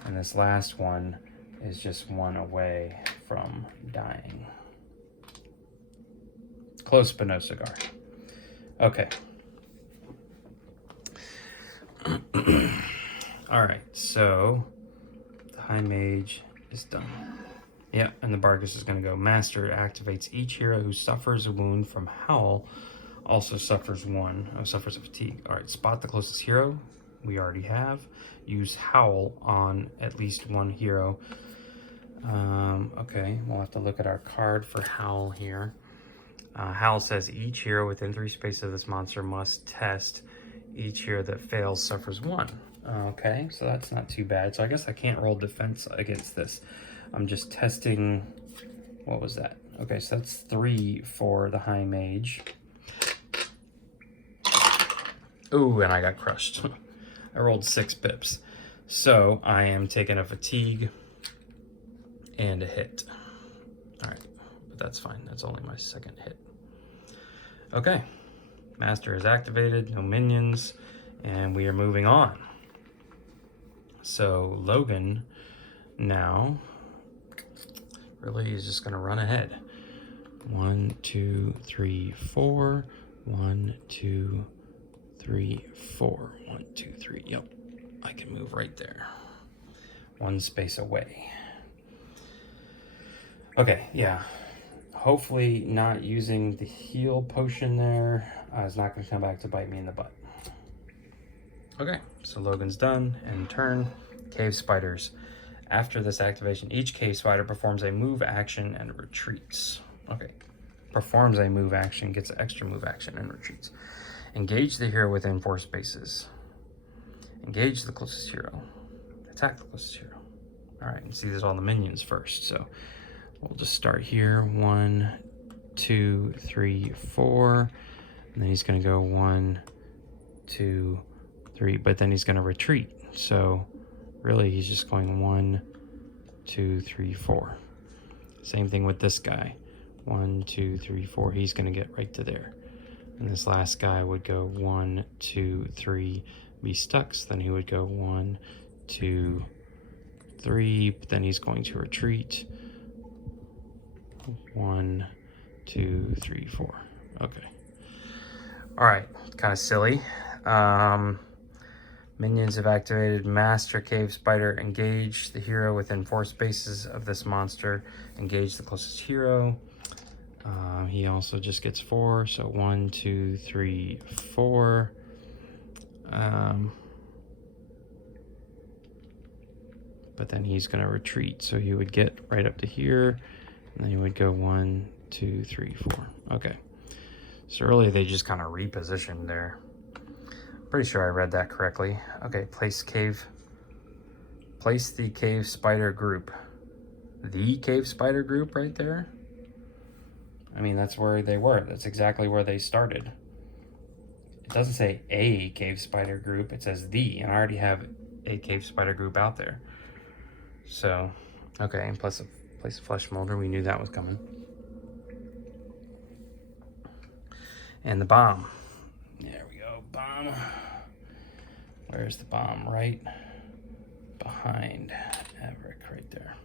and this last one is just 1 away from dying. Close but no cigar. Okay. All right, so the High Mage is done. Yeah, and the Bargus is going to go. Master activates each hero who suffers a wound from Howl, also suffers suffers a fatigue. All right, spot the closest hero. We already have. Use Howl on at least 1 hero. Okay, we'll have to look at our card for Howl here. Howl says each hero within 3 spaces of this monster must test. Each hero that fails suffers 1. Okay, so that's not too bad. So I guess I can't roll defense against this. I'm just testing. What was that? Okay, so that's 3 for the High Mage. Ooh, and I got crushed. I rolled 6 pips. So I am taking a fatigue and a hit. All right, but that's fine. That's only my 2nd hit. Okay, Master is activated, no minions, and we are moving on. So Logan now really is just going to run ahead. 1, 2, 3, 4. 1, 2, 3, 4. 1, 2, 3. Yep, I can move right there. 1 space away. Okay, yeah. Hopefully not using the heal potion there is not going to come back to bite me in the butt. Okay, so Logan's done. End turn. Cave Spiders. After this activation, each Cave Spider performs a move action and retreats. Okay, performs a move action, gets an extra move action and retreats. Engage the hero within 4 spaces. Engage the closest hero. Attack the closest hero. All right, and see there's all the minions first, so we'll just start here. 1, 2, 3, 4. And then he's going to go 1, 2, 3. But then he's going to retreat. So really he's just going 1, 2, 3, 4. Same thing with this guy. 1, 2, 3, 4. He's going to get right to there. And this last guy would go 1, 2, 3, be stuck. So then he would go 1, 2, 3. But then he's going to retreat. 1, 2, 3, 4. Okay. All right. Kind of silly. Minions have activated Master Cave Spider. Engage the hero within 4 spaces of this monster. Engage the closest hero. He also just gets 4. So 1, 2, 3, 4. But then he's going to retreat. So he would get right up to here. And then he would go 1, 2, 3, 4. Okay. So earlier they just kind of repositioned there. Pretty sure I read that correctly. Okay, place the cave spider group. The cave spider group right there? I mean, that's where they were. That's exactly where they started. It doesn't say a cave spider group, it says the, and I already have a cave spider group out there. So, okay, and plus place a flesh molder, we knew that was coming. And the bomb. There we go, bomb. Where's the bomb? Right behind Everick, right there.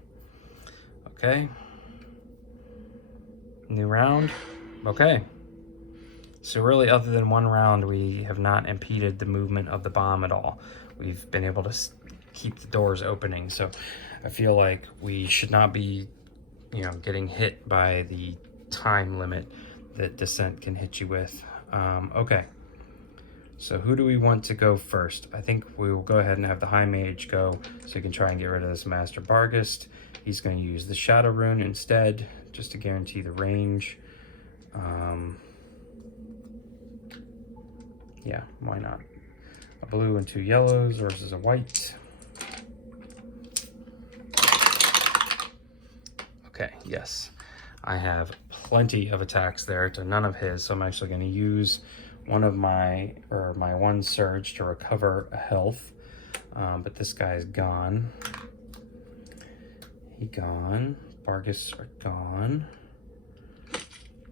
Okay. New round. Okay. So really, other than one round, we have not impeded the movement of the bomb at all. We've been able to keep the doors opening. So I feel like we should not be, getting hit by the time limit that Descent can hit you with. Okay. So who do we want to go first? I think we will go ahead and have the High Mage go so he can try and get rid of this Master Barghest. He's going to use the Shadow Rune instead, just to guarantee the range. Yeah, why not? A blue and 2 yellows versus a white. Okay, yes. I have plenty of attacks there to none of his, so I'm actually going to use one of my one surge to recover a health. But this guy's gone. He gone. Barghests are gone.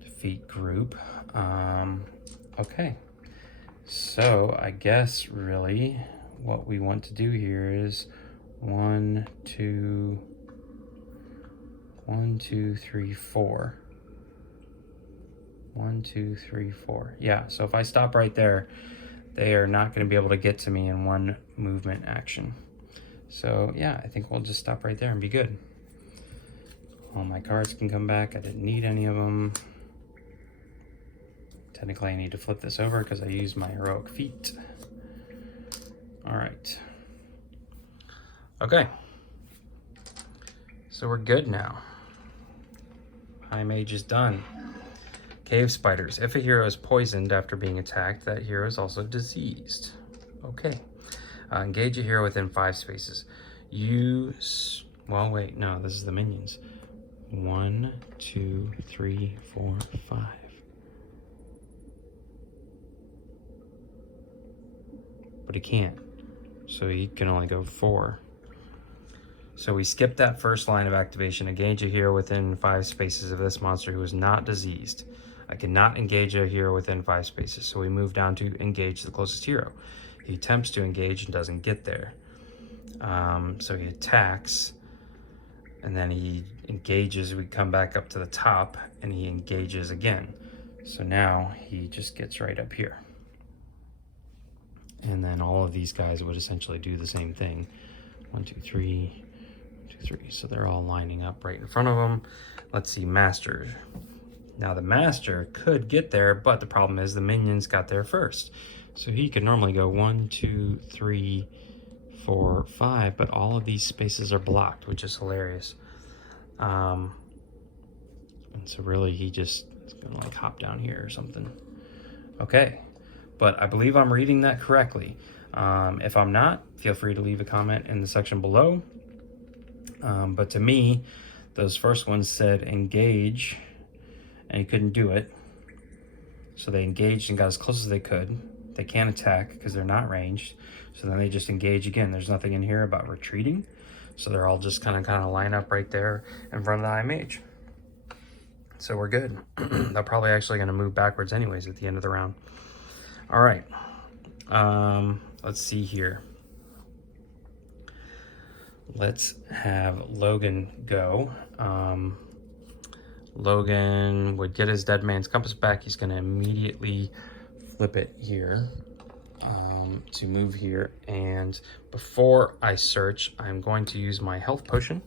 Defeat group. Okay. So I guess really what we want to do here is 1, 2, 3, 4. 1, 2, 3, 4. Yeah, so if I stop right there, they are not going to be able to get to me in one movement action. So yeah, I think we'll just stop right there and be good. All my cards can come back. I didn't need any of them. Technically, I need to flip this over because I used my heroic feat. All right. Okay. So we're good now. High Mage is done. Cave spiders. If a hero is poisoned after being attacked, that hero is also diseased. Okay. Engage a hero within 5 spaces. Well, wait, no, this is the minions. 1, 2, 3, 4, 5. But he can't. So he can only go 4. So we skip that first line of activation. Engage a hero within 5 spaces of this monster who is not diseased. I cannot engage a hero within 5 spaces. So we move down to engage the closest hero. He attempts to engage and doesn't get there. So he attacks. And then he engages. We come back up to the top and he engages again. So now he just gets right up here. And then all of these guys would essentially do the same thing. 1, 2, 3, 1, 2, 3. So they're all lining up right in front of them. Let's see, Master. Now the Master could get there, but the problem is the minions got there first. So he could normally go 1, 2, 3, 4, 5, but all of these spaces are blocked, which is hilarious. And so really he just is gonna like hop down here or something. Okay. But I believe I'm reading that correctly. If I'm not, feel free to leave a comment in the section below. But to me, those first ones said engage, and he couldn't do it. So they engaged and got as close as they could They can't attack because they're not ranged. So then they just engage again. There's nothing in here about retreating. So they're all just kind of line up right there in front of the High Mage. So we're good. They're probably actually going to move backwards anyways at the end of the round. All right. Let's see here. Let's have Logan go. Logan would get his Dead Man's Compass back. He's going to immediately flip it here to move here. And before I search, I'm going to use my health potion,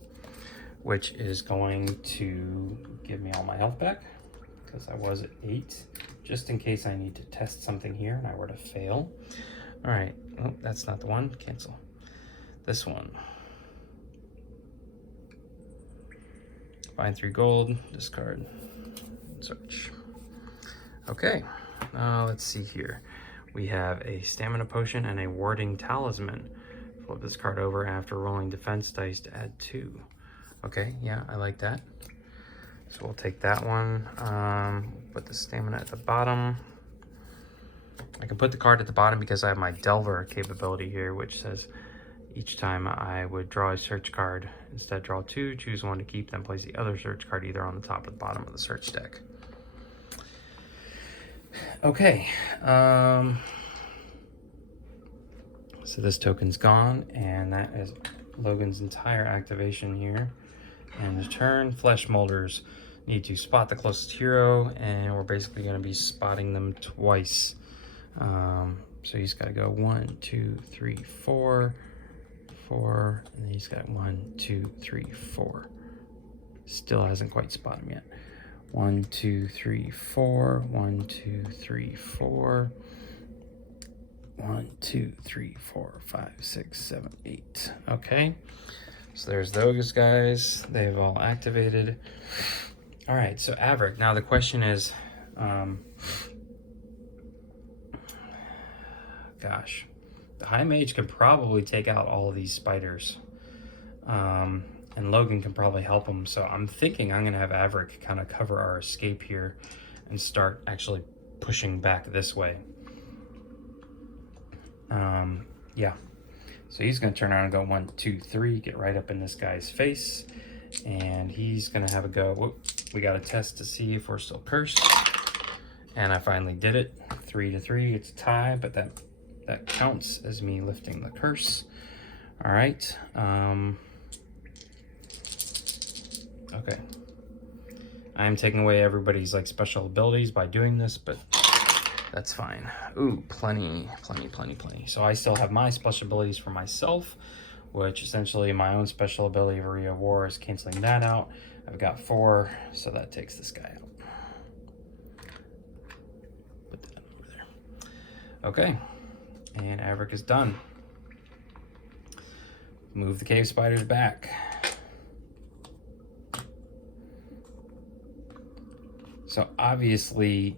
which is going to give me all my health back because I was at 8, just in case I need to test something here and I were to fail. All right. Oh, that's not the one. Cancel. This one. Find 3 gold, discard, search. Okay, let's see here. We have a stamina potion and a warding talisman. Flip this card over after rolling defense dice to add 2. Okay, yeah, I like that. So we'll take that one. Put the stamina at the bottom. I can put the card at the bottom because I have my Delver capability here, which says each time I would draw a search card, instead draw 2, choose 1 to keep, then place the other search card either on the top or the bottom of the search deck. Okay, so this token's gone, and that is Logan's entire activation here. And his turn, Flesh Molders need to spot the closest hero, and we're basically going to be spotting them twice. So he's got to go 1, 2, 3, 4, 4, and then he's got 1, 2, 3, 4. Still hasn't quite spotted him yet. 1, 2, 3, 4, 1, 2, 3, 4, 1, 2, 3, 4, 5, 6, 7, 8. Okay, so there's those guys. They've all activated. All right, so Averick. Now the question is, gosh, the High Mage can probably take out all of these spiders. And Logan can probably help him. So I'm thinking I'm going to have Averick kind of cover our escape here and start actually pushing back this way. Yeah. So he's going to turn around and go 1, 2, 3, get right up in this guy's face. And he's going to have a go. Whoop, we got a test to see if we're still cursed. And I finally did it. 3 to 3. It's a tie, but that counts as me lifting the curse. All right. Okay. I'm taking away everybody's like special abilities by doing this, but that's fine. Ooh, plenty. So I still have my special abilities for myself, which essentially my own special ability of Area of War is canceling that out. I've got 4, so that takes this guy out. Put that over there. Okay. And Averick is done. Move the cave spiders back. So obviously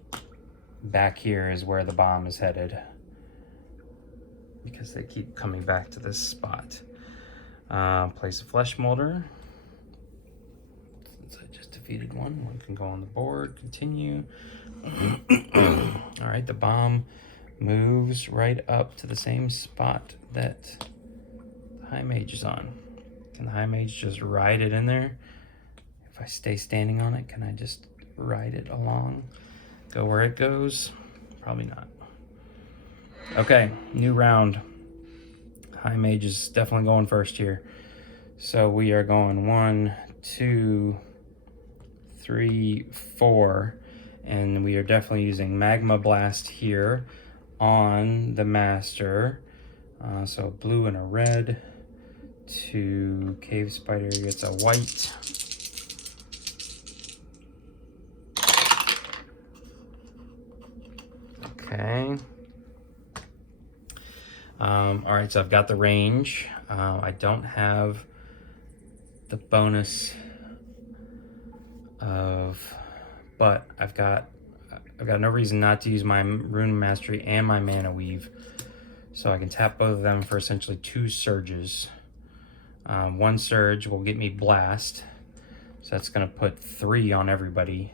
back here is where the bomb is headed because they keep coming back to this spot. Place a Flesh Molder. Since I just defeated one can go on the board. Continue. All right, the bomb moves right up to the same spot that the High Mage is on. Can the High Mage just ride it in there? If I stay standing on it, can I just ride it along? Go where it goes? Probably not. Okay, new round. High Mage is definitely going first here. So we are going 1, 2, 3, 4. And we are definitely using Magma Blast here on the master. So blue and a red. To Cave Spider gets a white. Okay. All right, so I've got the range. I don't have the bonus of, but I've got no reason not to use my Rune Mastery and my Mana Weave. So I can tap both of them for essentially 2 surges. 1 surge will get me Blast. So that's going to put 3 on everybody,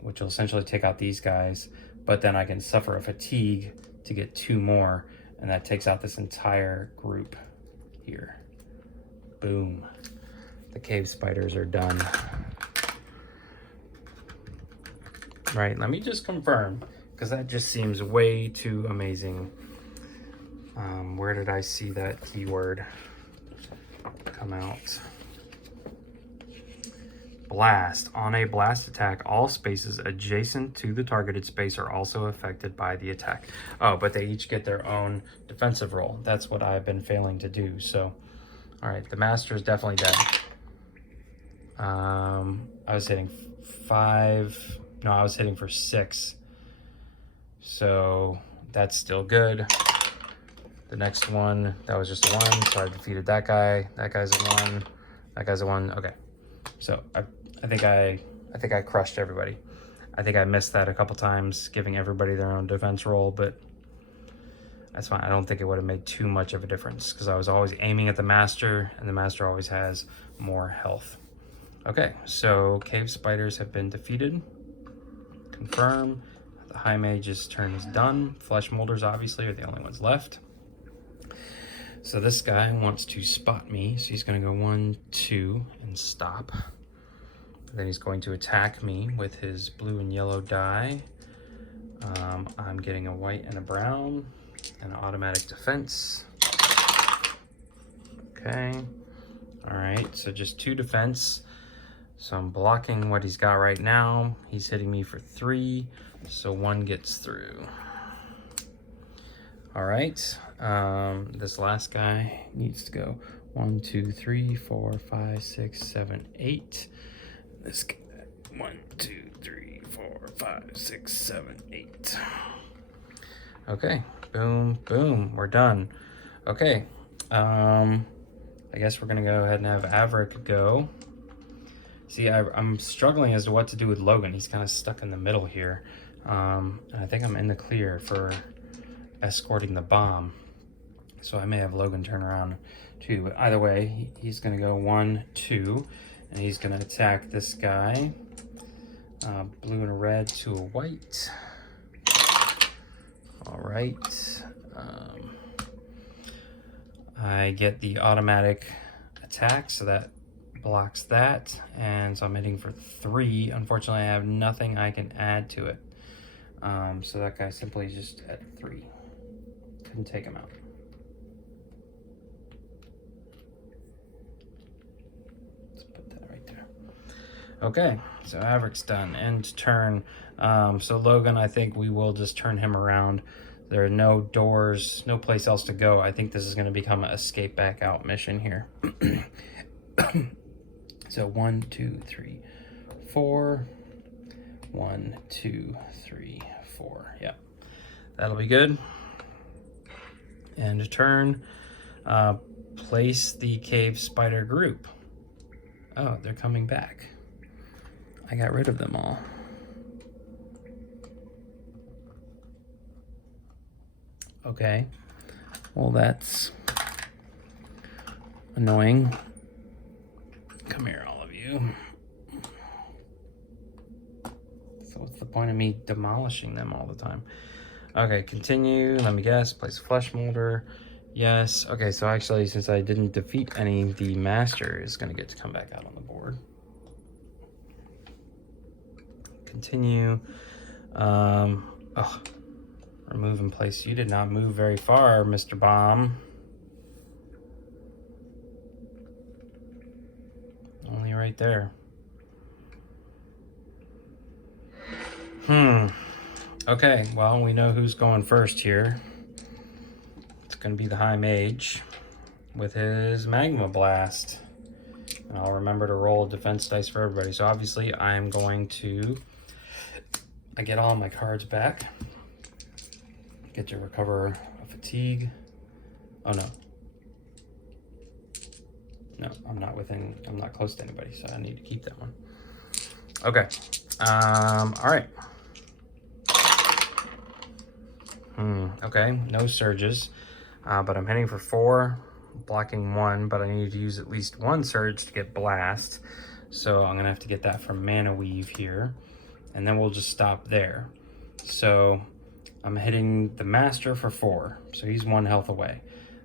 which will essentially take out these guys. but then I can suffer a fatigue to get 2 more, and that takes out this entire group here. Boom. The cave spiders are done. Right, let me just confirm, because that just seems way too amazing. Where did I see that keyword come out? Blast. On a blast attack, all spaces adjacent to the targeted space are also affected by the attack. Oh, but they each get their own defensive roll. That's what I've been failing to do. So, all right, the master is definitely dead. I was hitting 5. No, I was hitting for 6. So that's still good. The next one, that was just a 1, so I defeated that guy. That guy's a 1. That guy's a 1. Okay. So I think I crushed everybody. I think I missed that a couple times, giving everybody their own defense roll, but that's fine. I don't think it would have made too much of a difference because I was always aiming at the master, and the master always has more health. Okay, so cave spiders have been defeated. Confirm. The high mage's turn is done. Flesh molders obviously are the only ones left. So this guy wants to spot me, so he's going to go 1, 2, and stop. Then he's going to attack me with his blue and yellow die. I'm getting a white and a brown, and an automatic defense. Okay. All right, so just 2 defense. So I'm blocking what he's got right now. He's hitting me for 3, so 1 gets through. All right, this last guy needs to go 1, 2, 3, 4, 5, 6, 7, 8. This guy, 1, 2, 3, 4, 5, 6, 7, 8. Okay, boom, boom, we're done. Okay, I guess we're gonna go ahead and have Averick go. See, I'm struggling as to what to do with Logan. He's kind of stuck in the middle here. And I think I'm in the clear for escorting the bomb. So I may have Logan turn around too. But either way, he's going to go 1, 2. And he's going to attack this guy. Blue and a red to a white. All right. I get the automatic attack, so that blocks that, and so I'm hitting for 3. Unfortunately, I have nothing I can add to it. So that guy simply just at 3. Couldn't take him out. Let's put that right there. Okay, so Averick's done. End turn. So Logan, I think we will just turn him around. There are no doors, no place else to go. I think this is going to become an escape back out mission here. So 1, 2, 3, 4. 1, 2, 3, 4. Yeah, that'll be good. And a turn. Place the cave spider group. Oh, they're coming back. I got rid of them all. Okay. Well, that's annoying. Come here, all of you. So what's the point of me demolishing them all the time? Okay, continue. Let me guess. Place a flesh molder. Yes. Okay, so actually, since I didn't defeat any, the master is going to get to come back out on the board. Continue. Remove and place. You did not move very far, Mr. Bomb. Only right there. Okay, well, we know who's going first here. It's going to be the High Mage with his Magma Blast. And I'll remember to roll defense dice for everybody. So obviously I'm going to... I get all my cards back. Get to recover a fatigue. Oh, no. No, I'm not close to anybody, so I need to keep that one. Okay. All right. Okay, no surges, but I'm hitting for 4, blocking 1, but I need to use at least 1 surge to get blast. So I'm gonna have to get that from Mana Weave here, and then we'll just stop there. So I'm hitting the master for 4, so he's 1 health away.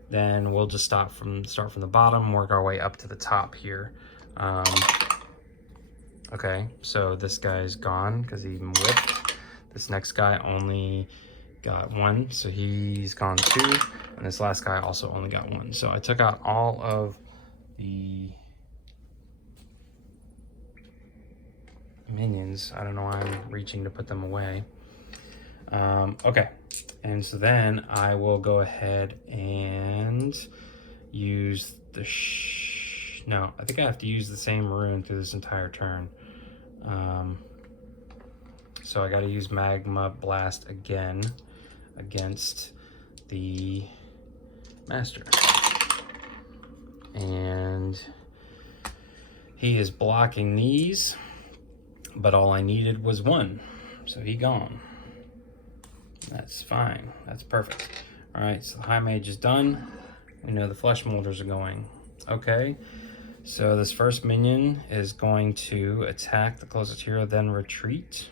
Then we'll just start from the bottom, work our way up to the top here. Okay, so this guy's gone because he whipped. This next guy only got 1, so he's gone 2, and this last guy also only got 1. So I took out all of the minions. I don't know why I'm reaching to put them away. Okay, and so then I will go ahead and use the no, I think I have to use the same rune through this entire turn. So I got to use Magma Blast again against the master. And he is blocking these, but all I needed was 1. So he gone. That's fine. That's perfect. All right, so the High Mage is done. We know the Flesh Molders are going. Okay, so this first minion is going to attack the closest hero, then retreat.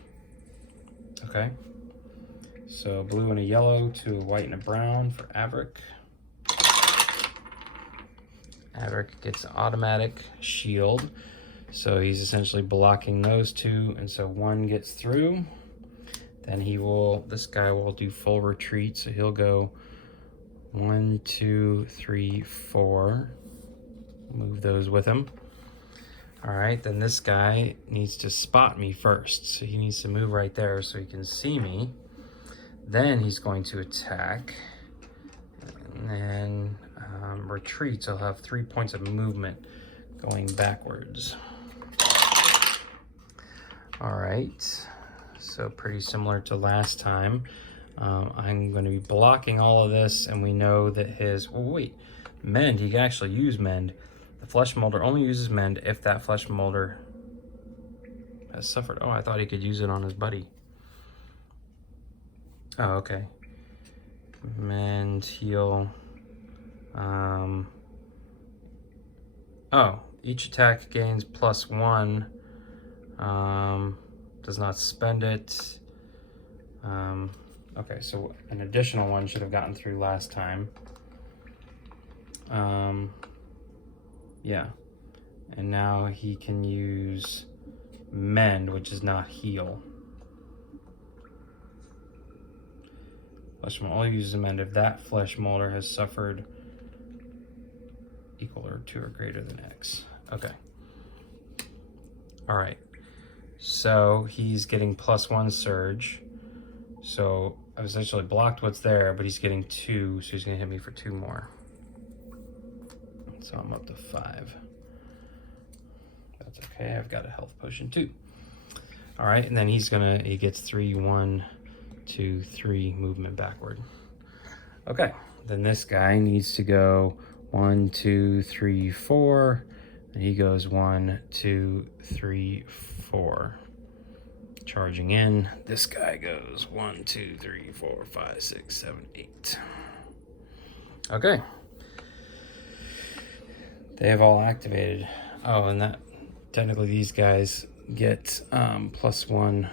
Okay, so blue and a yellow to a white and a brown for Averick. Averick gets automatic shield, so he's essentially blocking those 2, and so 1 gets through. Then this guy will do full retreat, so he'll go 1, 2, 3, 4. Move those with him. All right, then this guy needs to spot me first, so he needs to move right there so he can see me. Then he's going to attack, and then retreat, so he'll have 3 points of movement going backwards. All right, so pretty similar to last time. I'm going to be blocking all of this, and we know that his, oh wait, Mend, he can actually use Mend. The Flesh Molder only uses Mend if that Flesh Molder has suffered. Oh, I thought he could use it on his buddy. Oh, okay. Mend, heal. Oh, each attack gains +1. Does not spend it. Okay, so an additional 1 should have gotten through last time. Yeah, and now he can use Mend, which is not heal. Flesh Molder only uses Mend if that Flesh Molder has suffered equal or 2 or greater than X. Okay. All right. So he's getting +1 surge. So I've essentially blocked what's there, but he's getting 2, so he's gonna hit me for 2 more. So I'm up to 5. That's okay, I've got a health potion too. All right, and then he gets 3, 1, 2, 3 movement backward. Okay, then this guy needs to go 1, 2, 3, 4, and he goes 1, 2, 3, 4. Charging in, this guy goes 1, 2, 3, 4, 5, 6, 7, 8. Okay. They have all activated. Oh, and that technically these guys get +1.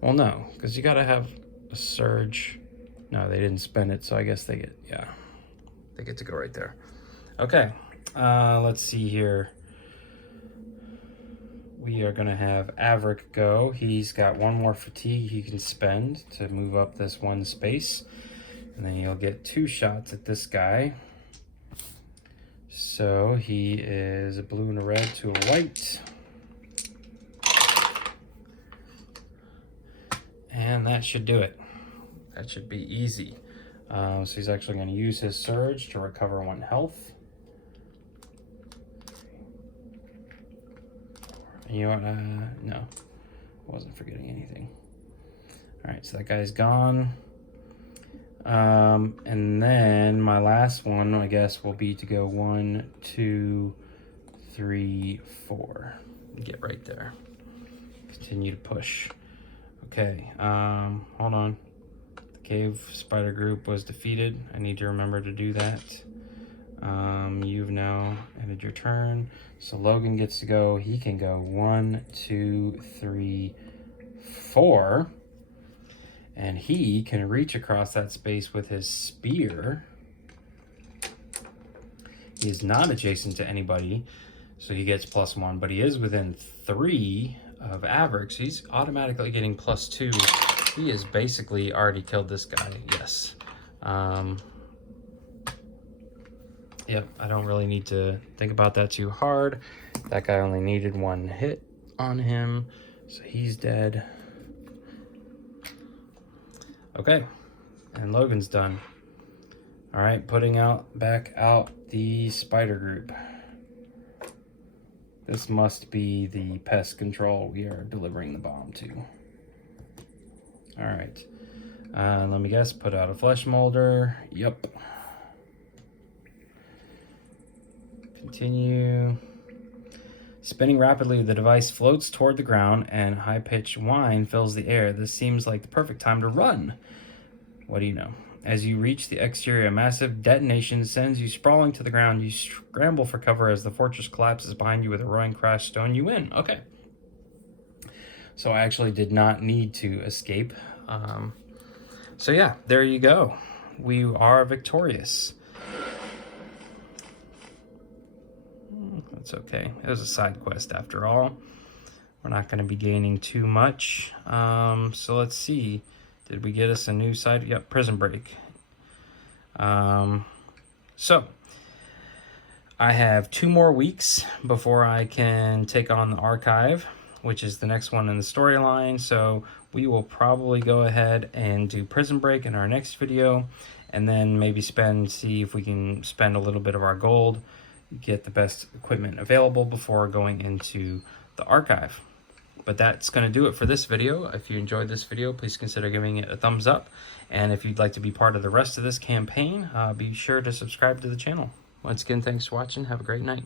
Well, no, because you gotta have a surge. No, they didn't spend it, so I guess they get, yeah, they get to go right there. Okay, let's see here. We are gonna have Averick go. He's got 1 more fatigue he can spend to move up this 1 space. And then he'll get 2 shots at this guy. So he is a blue and a red to a white. And that should do it. That should be easy. So he's actually going to use his surge to recover 1 health. And you know what? No, I wasn't forgetting anything. All right, so that guy's gone. And then my last one, I guess, will be to go 1, 2, 3, 4. Get right there. Continue to push. Okay, hold on. The cave spider group was defeated. I need to remember to do that. You've now ended your turn. So Logan gets to go. He can go 1, 2, 3, 4. And he can reach across that space with his spear. He is not adjacent to anybody, so he gets +1, but he is within 3 of Averick, so he's automatically getting +2. He has basically already killed this guy, yes. Yep, I don't really need to think about that too hard. That guy only needed 1 hit on him, so he's dead. Okay, and Logan's done. All right, putting back out the spider group. This must be the pest control we are delivering the bomb to. All right, let me guess, put out a flesh molder. Yep. Continue. Spinning rapidly, the device floats toward the ground and high-pitched whine fills the air. This seems like the perfect time to run. What do you know? As you reach the exterior, a massive detonation sends you sprawling to the ground. You scramble for cover as the fortress collapses behind you with a roaring crash. Stone you in. Okay. So I actually did not need to escape. So yeah, there you go. We are victorious. That's okay. It was a side quest after all. We're not going to be gaining too much. So let's see. Did we get us a new side? Yep, prison break. So I have 2 more weeks before I can take on the archive, which is the next one in the storyline. So we will probably go ahead and do prison break in our next video, and then maybe see if we can spend a little bit of our gold, get the best equipment available before going into the archive. But that's going to do it for this video. If you enjoyed this video, please consider giving it a thumbs up. And if you'd like to be part of the rest of this campaign, be sure to subscribe to the channel. Once again, thanks for watching. Have a great night.